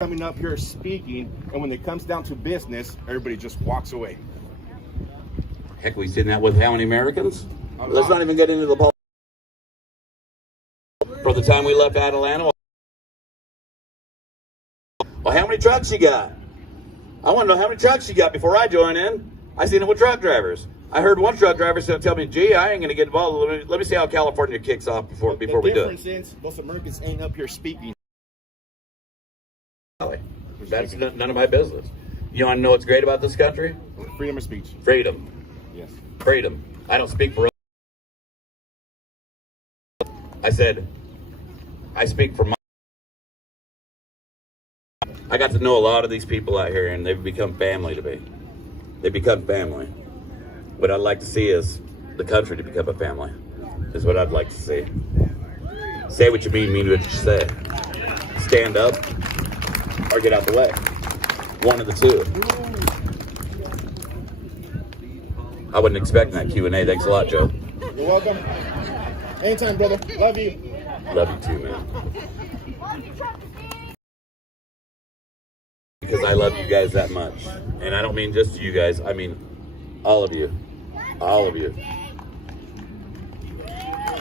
Coming up here speaking, and when it comes down to business, everybody just walks away. Heck, we've seen that with how many Americans? Let's not even get into the politics. For the time we left Atlanta, well, how many trucks you got? I want to know how many trucks you got before I join in. I seen it with truck drivers. I heard one truck driver tell me, "Gee, I ain't gonna get involved. Let me see how California kicks off before we do it." The difference is those Americans ain't up here speaking. That's none of my business. You want to know what's great about this country? Freedom of speech. Freedom. Yes. Freedom. I don't speak for. I said, I speak for my. I got to know a lot of these people out here, and they've become family to me. They become family. What I'd like to see is the country to become a family. Is what I'd like to see. Say what you mean what you say. Stand up or get out the way. One of the two. I wasn't expecting that Q&A. Thanks a lot, Joe. You're welcome. Anytime, brother. Love you. Love you too, man. Because I love you guys that much. And I don't mean just you guys. I mean all of you. All of you.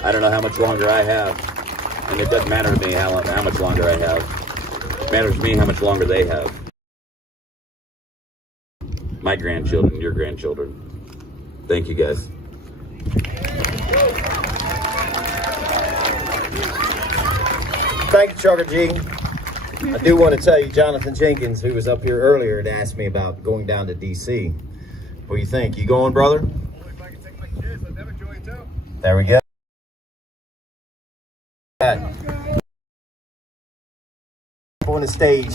I don't know how much longer I have. And it doesn't matter to me how much longer I have. It matters to me how much longer they have. My grandchildren, your grandchildren. Thank you, guys. Thank you, Trucker G. I do want to tell you, Jonathan Jenkins, who was up here earlier, had asked me about going down to D.C. What do you think? You going, brother? If I can take my kids, I'd never enjoy it too. There we go. On the stage.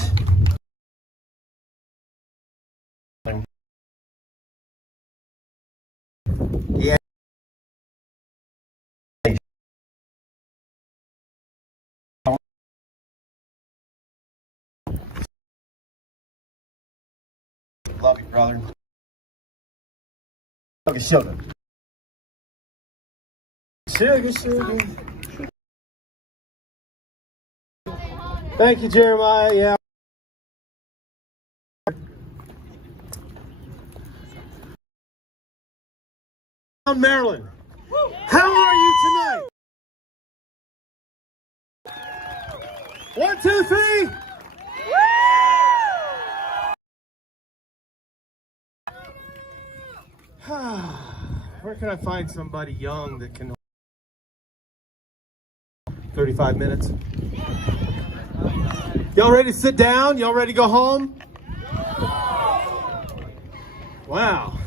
Yeah. Love you, brother. Okay, sugar. Sugar. Thank you, Jeremiah. Yeah. Maryland. How are you tonight? 1, 2, 3. Where can I find somebody young that can 35 minutes? Y'all ready to sit down? Y'all ready to go home? Wow.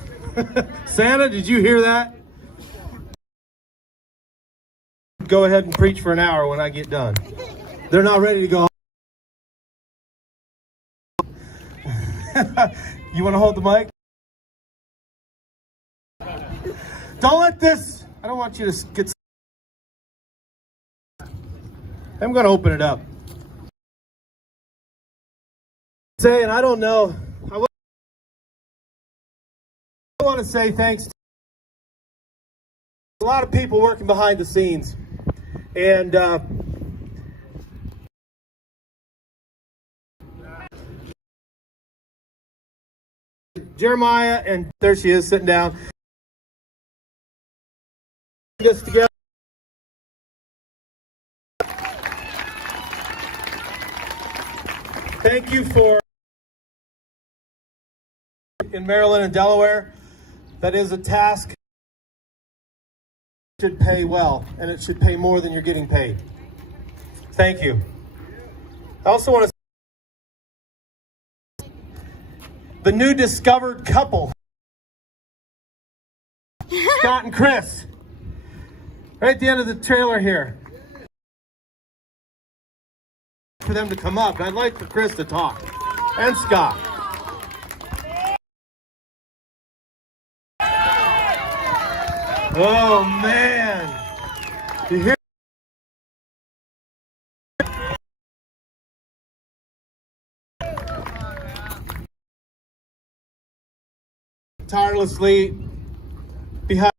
Santa, did you hear that? Go ahead and preach for an hour when I get done. They're not ready to go home. You want to hold the mic? Don't let this, I don't want you to get, I'm going to open it up. Saying, I don't know, I want to say thanks to a lot of people working behind the scenes. And Jeremiah, and there she is sitting down. Us together. Thank you for in Maryland and Delaware. That is a task. It should pay well, and it should pay more than you're getting paid. Thank you. I also want to the new discovered couple, Scott and Chris. Right at the end of the trailer here. For them to come up. I'd like for Chris to talk. And Scott. Oh, man. You hear? Tirelessly behind.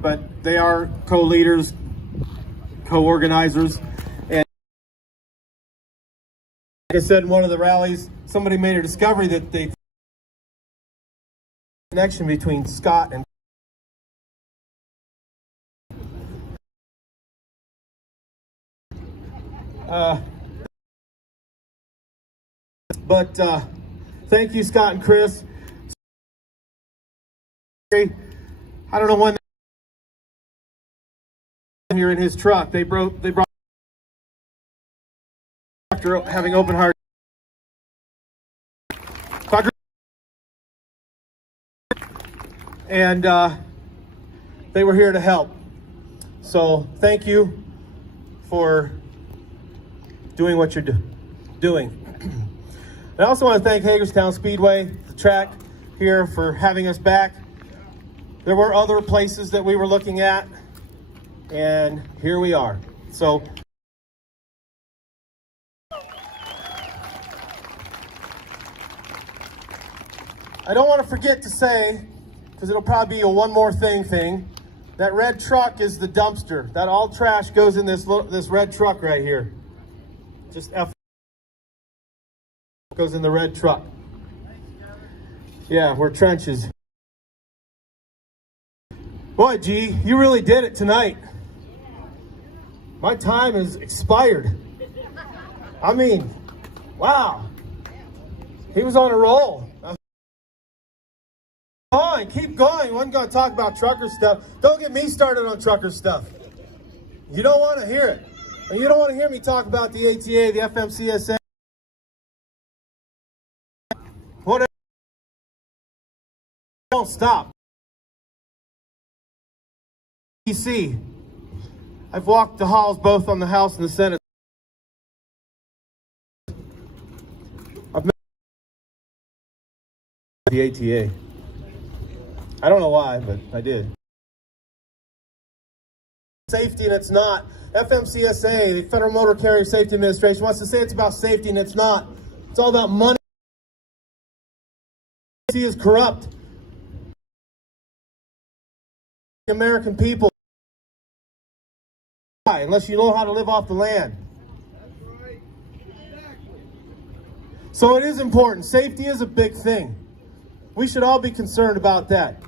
But they are co-leaders, co-organizers, and like I said in one of the rallies, somebody made a discovery that the connection between Scott and But thank you, Scott and Chris. I don't know when here in his truck. They brought after having open heart. And they were here to help. So thank you for doing what you're doing. I also want to thank Hagerstown Speedway, the track here, for having us back. There were other places that we were looking at, and here we are. So I don't want to forget to say, because it'll probably be a one more thing, that red truck is the dumpster. That all trash goes in this red truck right here. Just goes in the red truck. Yeah, we're trenches. Boy, G, you really did it tonight. My time is expired. I mean, wow. He was on a roll. Keep going. Wasn't going to talk about trucker stuff. Don't get me started on trucker stuff. You don't want to hear it. And you don't want to hear me talk about the ATA, the FMCSA. Whatever. Don't stop. DC. I've walked the halls both on the House and the Senate. I've met the ATA. I don't know why, but I did. Safety and it's not. FMCSA, the Federal Motor Carrier Safety Administration, wants to say it's about safety and it's not. It's all about money. He is corrupt. American people, unless you know how to live off the land. So it is important. Safety is a big thing. We should all be concerned about that.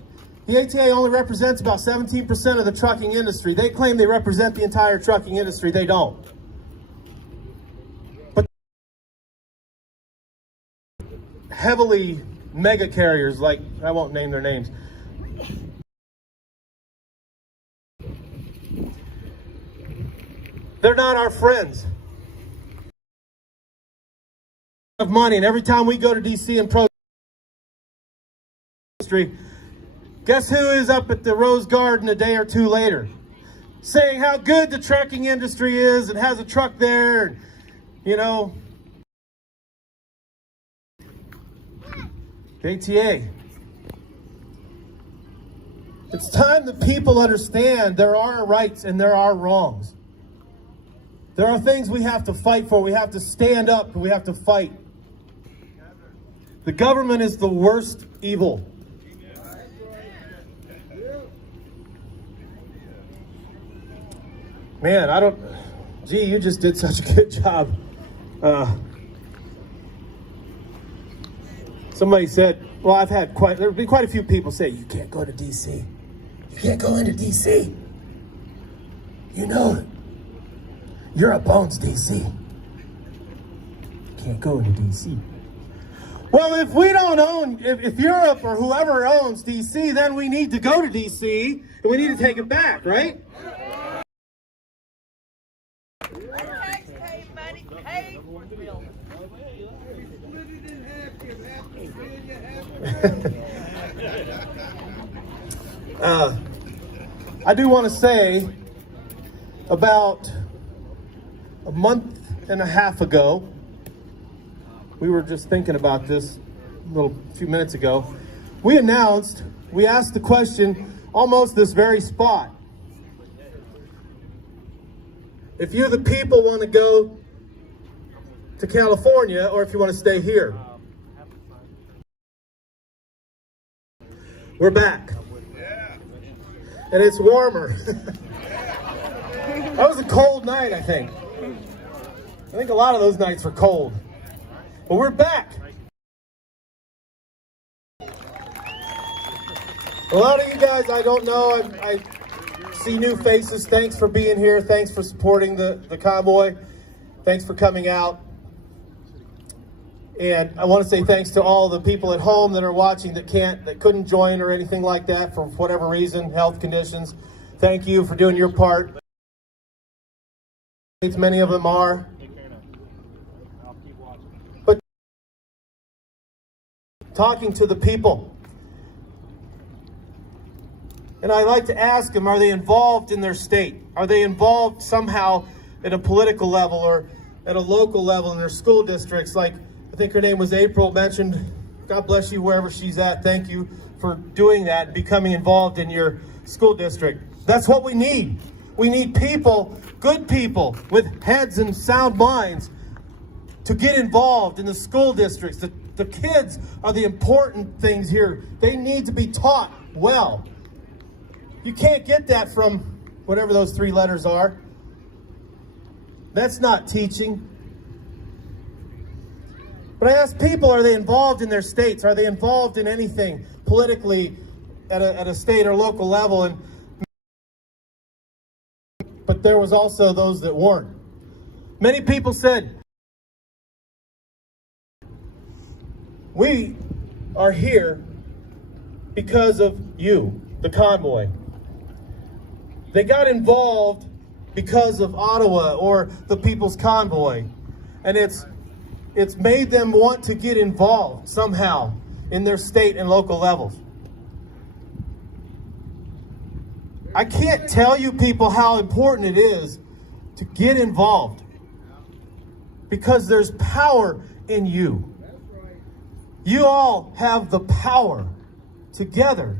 The ATA only represents about 17% of the trucking industry. They claim they represent the entire trucking industry. They don't. But heavily mega carriers, like, I won't name their names, they're not our friends. Of money, and every time we go to DC and protest, guess who is up at the Rose Garden a day or two later, saying how good the trucking industry is and has a truck there, and, you know, ATA. It's time that people understand there are rights and there are wrongs. There are things we have to fight for. We have to stand up and we have to fight. The government is the worst evil. Man, gee, you just did such a good job. Somebody said, well, there've been quite a few people say, you can't go to DC. You can't go into DC. You know, you're a bones, DC. You can't go into DC. Well, if we don't own, if Europe or whoever owns DC, then we need to go to DC and we need to take it back, right? I do want to say, about a month and a half ago, we were just thinking about this a few minutes ago. We asked the question, almost this very spot. If you, the people, want to go to California, or if you want to stay here. We're back. And it's warmer. That was a cold night, I think. I think a lot of those nights were cold. But we're back. A lot of you guys I don't know. I see new faces. Thanks for being here. Thanks for supporting the convoy. Thanks for coming out. And I want to say thanks to all the people at home that are watching that couldn't join or anything like that for whatever reason, health conditions. Thank you for doing your part. Many of them are. But talking to the people. And I like to ask them, are they involved in their state? Are they involved somehow at a political level or at a local level in their school districts? Like, I think her name was April, mentioned, God bless you wherever she's at. Thank you for doing that and becoming involved in your school district. That's what we need. We need people, good people with heads and sound minds to get involved in the school districts. The kids are the important things here. They need to be taught well. You can't get that from whatever those 3 letters are. That's not teaching. But I ask people, are they involved in their states? Are they involved in anything politically at a state or local level? But there was also those that weren't. Many people said, we are here because of you, the convoy. They got involved because of Ottawa or the People's Convoy. And it's made them want to get involved somehow in their state and local levels. I can't tell you people how important it is to get involved because there's power in you. You all have the power together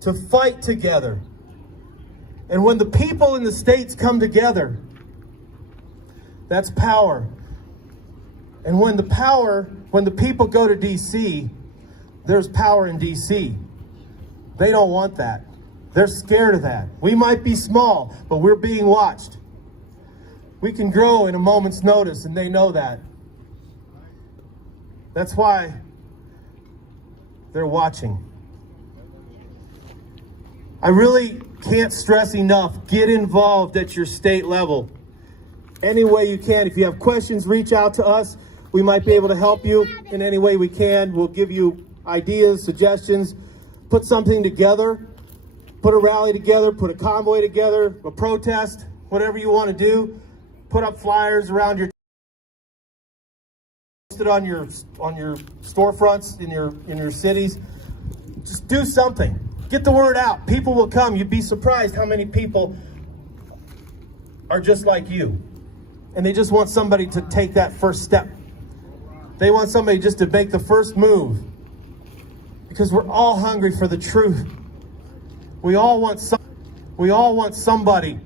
to fight together. And when the people in the states come together, that's power. And when the people go to DC, there's power in DC. They don't want that. They're scared of that. We might be small, but we're being watched. We can grow in a moment's notice, and they know that. That's why they're watching. I really can't stress enough, get involved at your state level. Any way you can. If you have questions, reach out to us. We might be able to help you in any way we can. We'll give you ideas, suggestions, put something together, put a rally together, put a convoy together, a protest, whatever you want to do. Put up flyers around your, post it on your storefronts in your cities. Just do something. Get the word out. People will come. You'd be surprised how many people are just like you. And they just want somebody to take that first step. They want somebody just to make the first move. Because we're all hungry for the truth. We all want somebody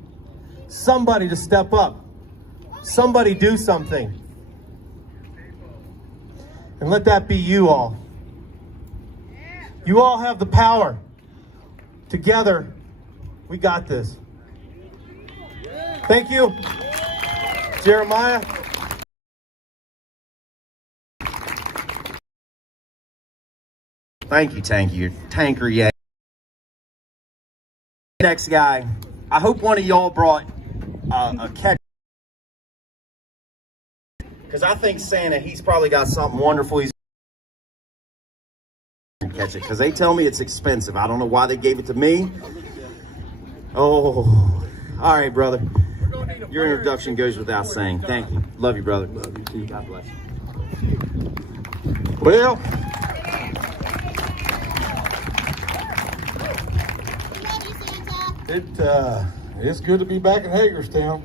to step up. Somebody do something. And let that be you all. You all have the power. Together, we got this. Thank you, Jeremiah. Thank you, Tanker. Yeah. Next guy, I hope one of y'all brought a catch. Because I think Santa, he's probably got something wonderful he's catch it. Because they tell me it's expensive. I don't know why they gave it to me. Oh, all right, brother. Your introduction goes without saying. Thank you. Love you, brother. Love you too. God bless you. Well, it's good to be back in Hagerstown.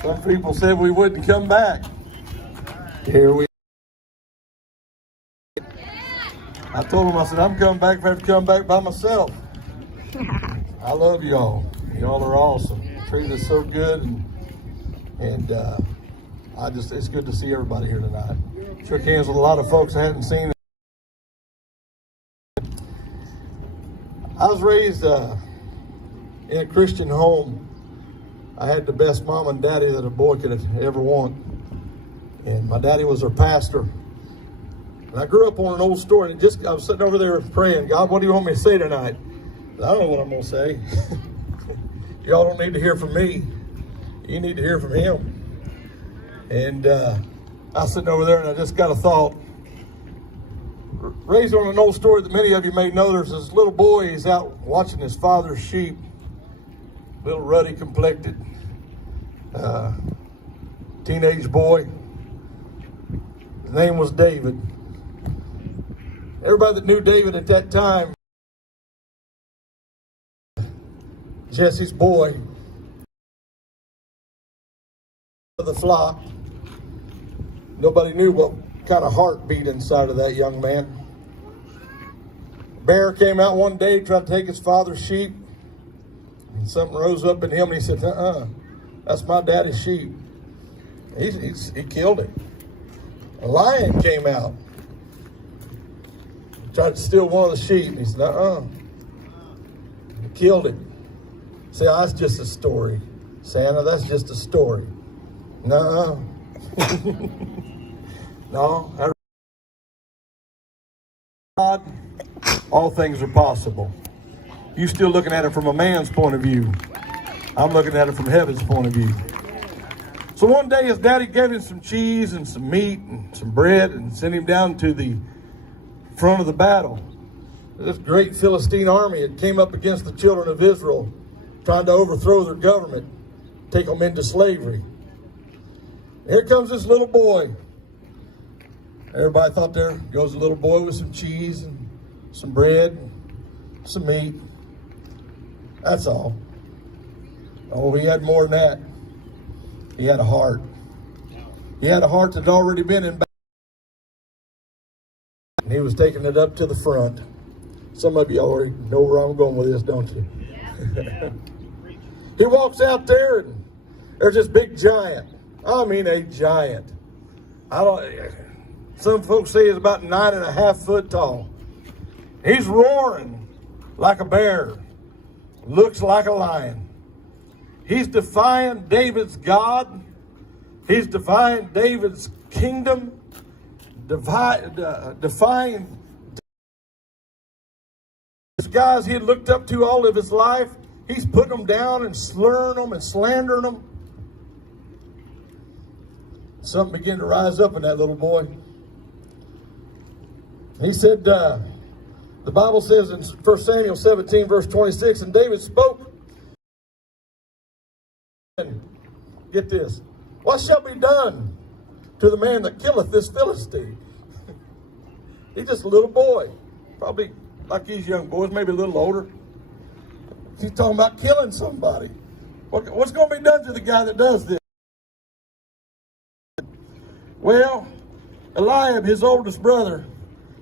Some people said we wouldn't come back. Here we I told them, I said, I'm coming back if I have to come back by myself. I love y'all. Y'all are awesome. Treat us so good, and it's good to see everybody here tonight. Shook hands with a lot of folks I hadn't seen. I was raised in a Christian home. I had the best mom and daddy that a boy could ever want. And my daddy was our pastor. And I grew up on an old story, and I was sitting over there praying, God, what do you want me to say tonight? I don't know what I'm going to say. Y'all don't need to hear from me. You need to hear from him. And I was sitting over there and I just got a thought. Raised on an old story that many of you may know, there's this little boy, he's out watching his father's sheep, little ruddy complected, teenage boy. His name was David. Everybody that knew David at that time, Jesse's boy, of the flock. Nobody knew what kind of heart beat inside of that young man. Bear came out one day, tried to take his father's sheep, and something rose up in him, and he said, that's my daddy's sheep. He killed it. A lion came out, tried to steal one of the sheep, and he said, he killed it. Say, that's just a story. Santa, that's just a story. No. No. God, all things are possible. You still looking at it from a man's point of view. I'm looking at it from heaven's point of view. So one day his daddy gave him some cheese and some meat and some bread and sent him down to the front of the battle. This great Philistine army had came up against the children of Israel, trying to overthrow their government, take them into slavery. Here comes this little boy. Everybody thought there goes a little boy with some cheese and some bread, and some meat. That's all. Oh, he had more than that. He had a heart. He had a heart that had already been in battle. And he was taking it up to the front. Some of you already know where I'm going with this, don't you? He walks out there and there's this big giant. I mean a giant. Some folks say he's about 9.5 foot tall. He's roaring like a bear. Looks like a lion. He's defying David's God. He's defying David's kingdom. Defying these guys he had looked up to all of his life. He's putting them down and slurring them and slandering them. Something began to rise up in that little boy. He said, the Bible says in 1 Samuel 17, verse 26, and David spoke. Get this. What shall be done to the man that killeth this Philistine? He's just a little boy. Probably like these young boys, maybe a little older. He's talking about killing somebody. What's going to be done to the guy that does this? Well, Eliab, his oldest brother,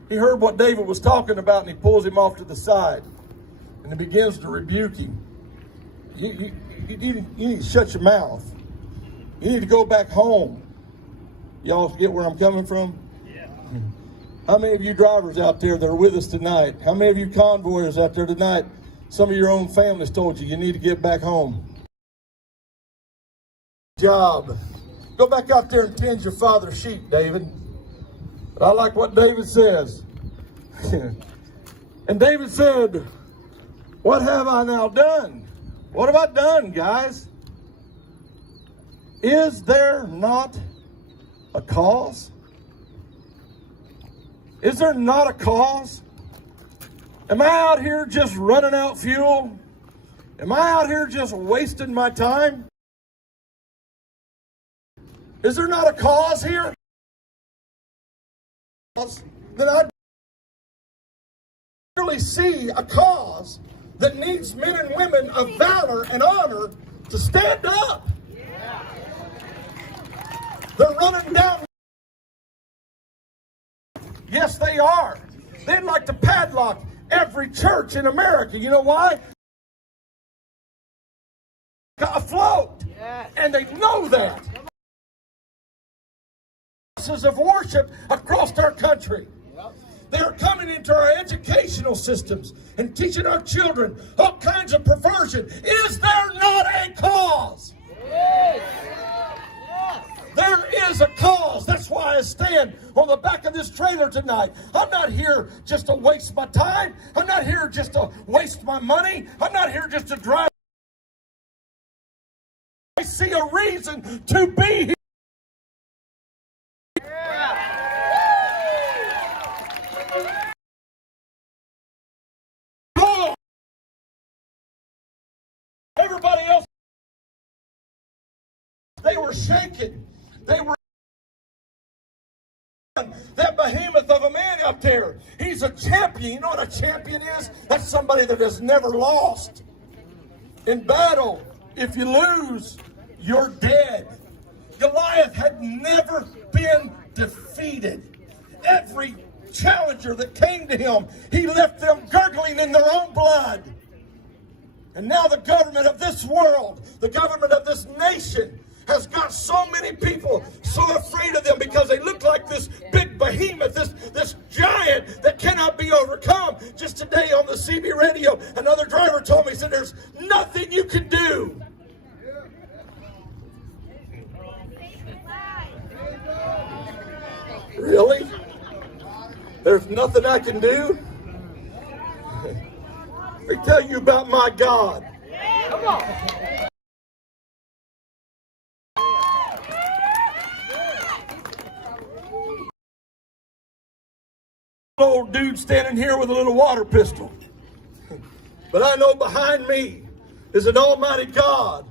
he heard what David was talking about, and he pulls him off to the side. And he begins to rebuke him. You need to shut your mouth. You need to go back home. Y'all get where I'm coming from? Yeah. How many of you drivers out there that are with us tonight? How many of you convoyers out there tonight? Some of your own families told you need to get back home. Job. Go back out there and tend your father's sheep, David. But I like what David says. And David said, what have I now done? What have I done, guys? Is there not a cause? Is there not a cause? Am I out here just running out fuel? Am I out here just wasting my time? Is there not a cause here? Then I really see a cause that needs men and women of valor and honor to stand up. Yeah. They're running down. Yes, they are. They'd like to padlock every church in America. You know why? Afloat. Yes. And they know that. Of worship across our country. They are coming into our educational systems and teaching our children all kinds of perversion. Is there not a cause? Yes. There is a cause. That's why I stand on the back of this trailer tonight. I'm not here just to waste my time. I'm not here just to waste my money. I'm not here just to drive. I see a reason to be here. were shaking. They were that behemoth of a man up there. He's a champion. You know what a champion is? That's somebody that has never lost. In battle, if you lose, you're dead. Goliath had never been defeated. Every challenger that came to him, he left them gurgling in their own blood. And now the government of this world, the government of this nation, has got so many people so afraid of them because they look like this big behemoth, this giant that cannot be overcome. Just today on the CB radio, another driver told me, he said, there's nothing you can do. Really? There's nothing I can do? Let me tell you about my God. Come on. Old dude standing here with a little water pistol. But I know behind me is an almighty God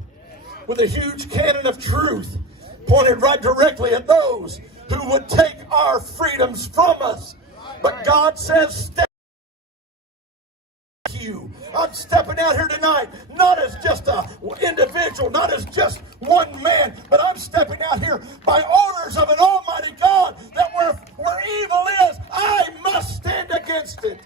with a huge cannon of truth pointed right directly at those who would take our freedoms from us. But God says, step you. I'm stepping out here tonight, not as just an individual, not as just one man, but I'm stepping out here by orders of an almighty God that where evil is, I must stand against it.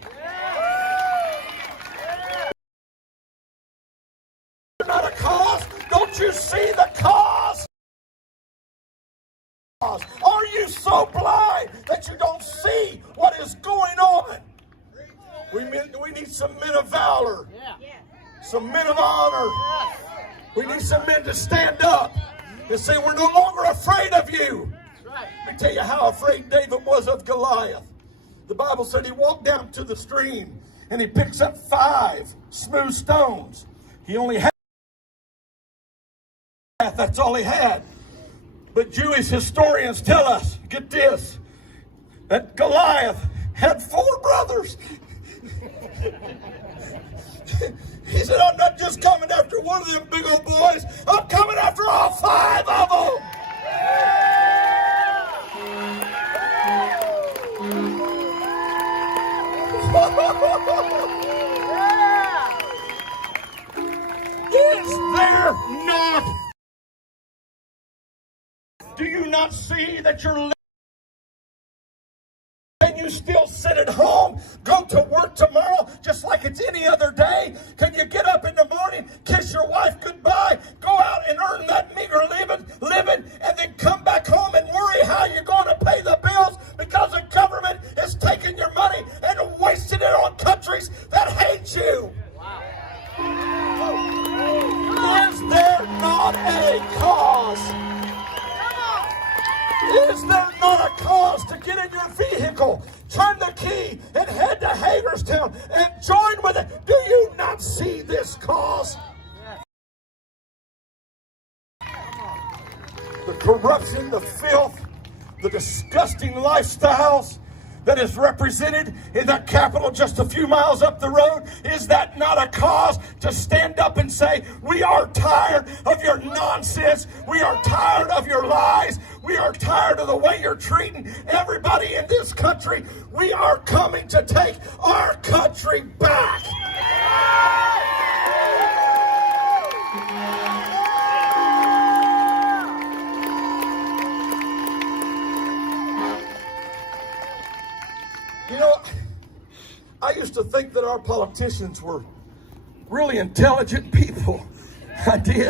Not a cause. Don't you see the cause? Are you so blind that you don't see what is going on? We need some men of valor, some men of honor. We need some men to stand up and say, we're no longer afraid of you. Let me tell you how afraid David was of Goliath. The Bible said he walked down to the stream and he picks up 5 smooth stones. He only had, that's all he had. But Jewish historians tell us, get this, that Goliath had 4 brothers. He said, I'm not just coming after one of them big old boys, I'm coming after all 5 of them. Is there not? Do you not see that you're living? Can you still sit at home, go to work tomorrow just like it's any other day? Can you get up in the morning, kiss your wife goodbye, go out and earn that meager living, and then come back home and worry how you're going to pay the bills because the government is taking your money and wasting it on countries that hate you? Is there not a cause? Is there not a cause to get in your vehicle, turn the key, and head to Hagerstown and join with it? Do you not see this cause? The corruption, the filth, the disgusting lifestyles that is represented in that Capitol just a few miles up the road, is that not a cause to stand up and say, we are tired of your nonsense, we are tired of your lies, we are tired of the way you're treating everybody in this country, we are coming to take our country back. You know, I used to think that our politicians were really intelligent people. I did.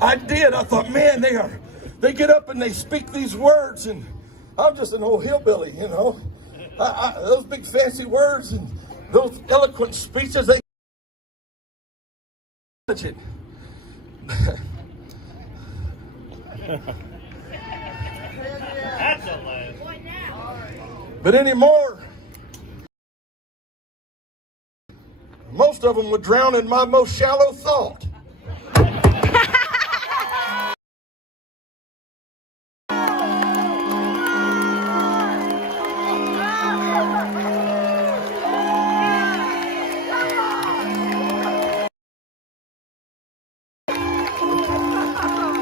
I thought, man, they get up and they speak these words, and I'm just an old hillbilly, you know. Those big fancy words and those eloquent speeches, they intelligent. But anymore, most of them would drown in my most shallow thought.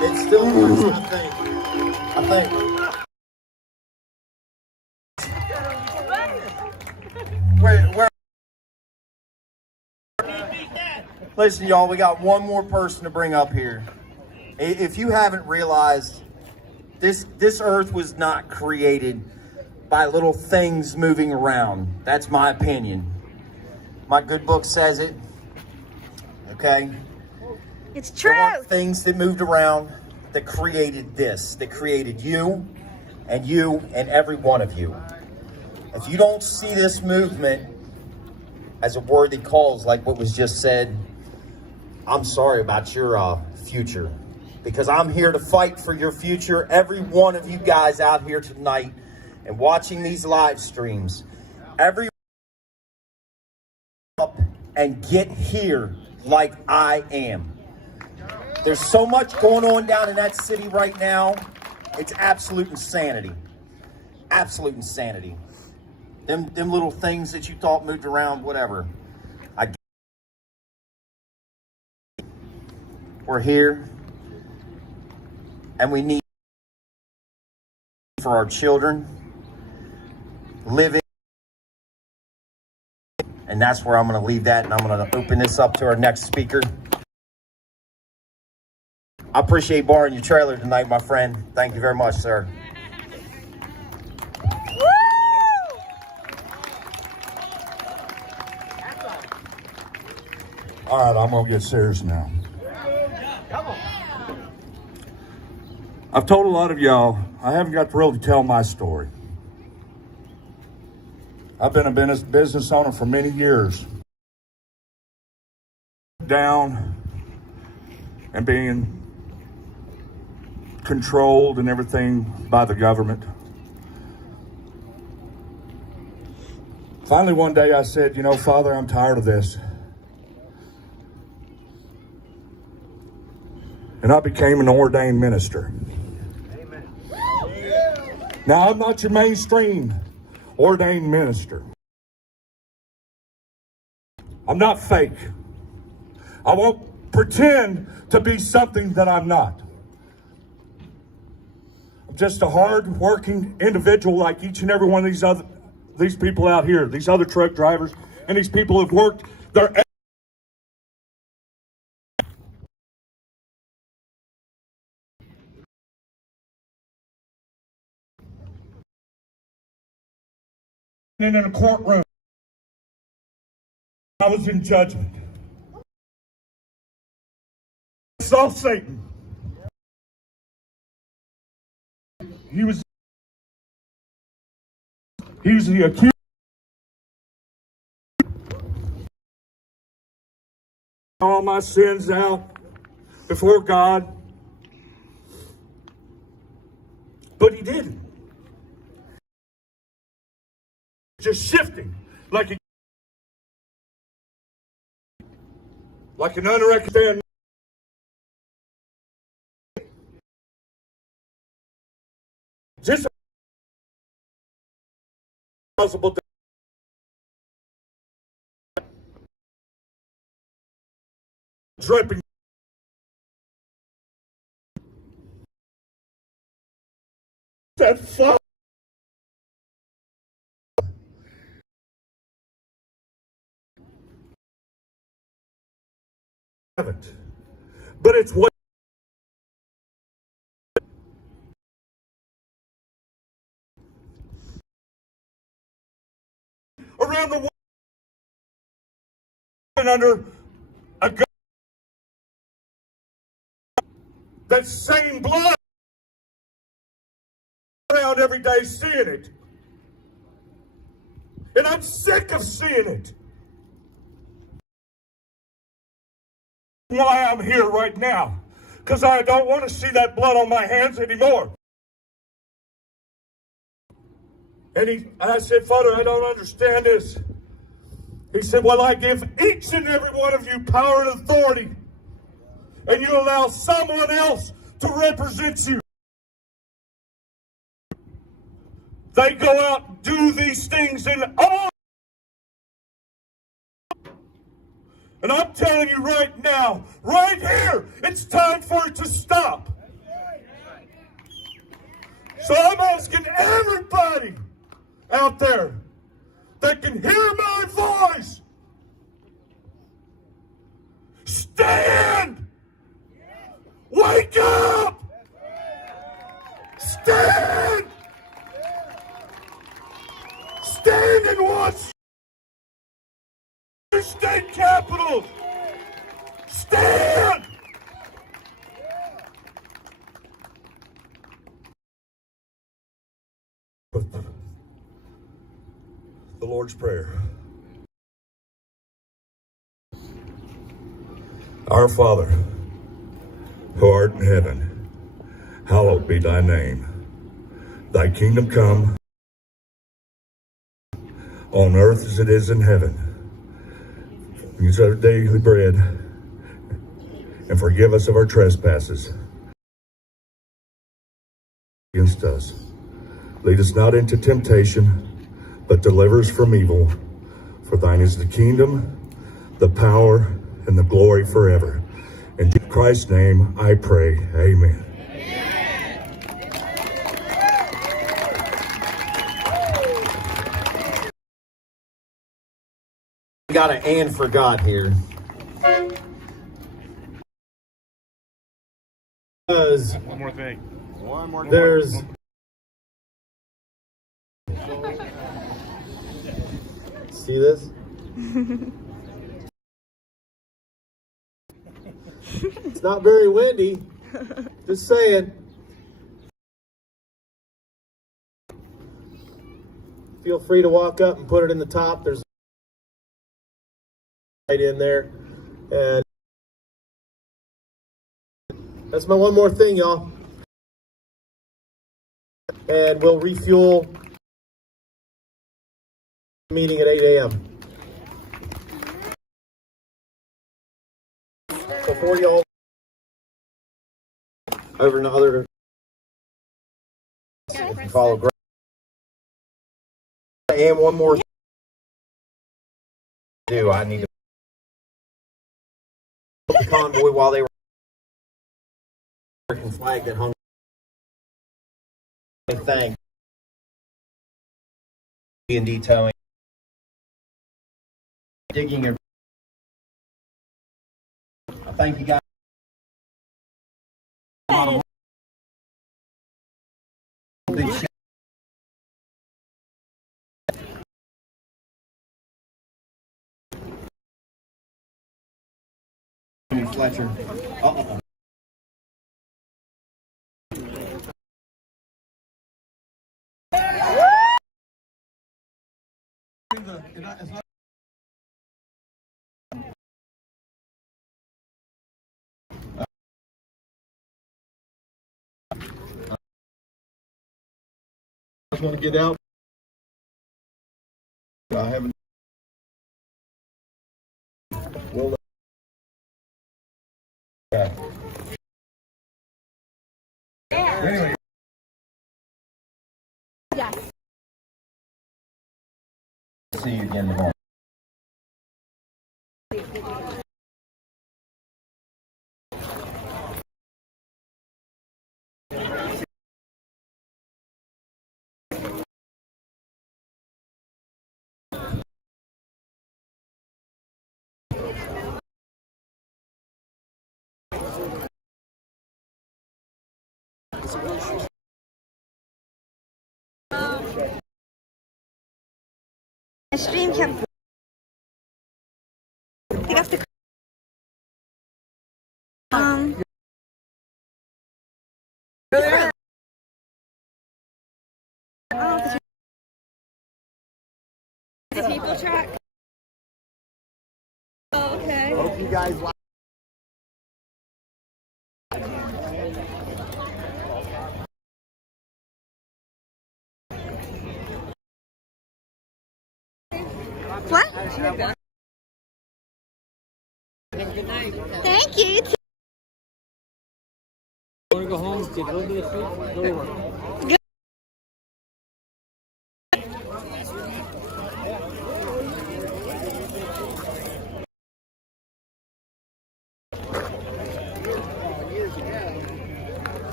It's still think? Where? Listen, y'all, we got one more person to bring up here. If you haven't realized, this earth was not created by little things moving around. That's my opinion. My good book says it. Okay? It's true. There weren't things that moved around that created this, that created you and every one of you. If you don't see this movement as a worthy cause, like what was just said, I'm sorry about your future, because I'm here to fight for your future. Every one of you guys out here tonight and watching these live streams, every up and get here like I am. There's so much going on down in that city right now. It's absolute insanity. Absolute insanity. Them little things that you thought moved around, whatever. We're here, and we need for our children living. And that's where I'm going to leave that, and I'm going to open this up to our next speaker. I appreciate borrowing your trailer tonight, my friend. Thank you very much, sir. All right, I'm gonna get serious now. I've told a lot of y'all, I haven't got to really tell my story. I've been a business owner for many years. Down and being controlled and everything by the government. Finally, one day I said, you know, Father, I'm tired of this. And I became an ordained minister. Amen. Now, I'm not your mainstream ordained minister. I'm not fake. I won't pretend to be something that I'm not. I'm just a hard-working individual like each and every one of these people out here, these other truck drivers, and these people have worked their in a courtroom. I was in judgment. I saw Satan. He was the accuser. All my sins out before God. But he didn't. Just shifting like an unrecognized. Just possible dripping. That fuck. But it's what around the world under a gun. That same blood around every day seeing it. And I'm sick of seeing it. Why I'm here right now, because I don't want to see that blood on my hands anymore. And I said, Father, I don't understand this. He said, well, I give each and every one of you power and authority, and you allow someone else to represent you. They go out and do these things in all. And I'm telling you right now, right here, it's time for it to stop. So I'm asking everybody out there that can hear my voice, stand! Wake up! Stand! Stand and watch your state capitals! Stand! The Lord's Prayer. Our Father, who art in heaven, hallowed be thy name. Thy kingdom come, on earth as it is in heaven. Use our daily bread, and forgive us of our trespasses against us. Lead us not into temptation, but deliver us from evil. For thine is the kingdom, the power, and the glory forever. In Christ's name I pray, amen. We got an and for God here. Because One more thing. One more there's see this? It's not very windy. Just saying. Feel free to walk up and put it in the top. There's right in there. And that's my one more thing, y'all. And we'll refuel meeting at 8 a.m. So for y'all over in the other, if you follow Greg. And one more thing I need to the convoy while they were American flag that hung. Thank and detailing, digging your. I thank you guys. Big shout. Fletcher. I just want to get out. I haven't. Well, yeah. Anyway. Yes. See you again tomorrow. Stream kept get off the the people track. Oh, okay. Hope you guys like. What? Thank you. You too. Want to go home? Get a little bit of sleep. Go to work. Good.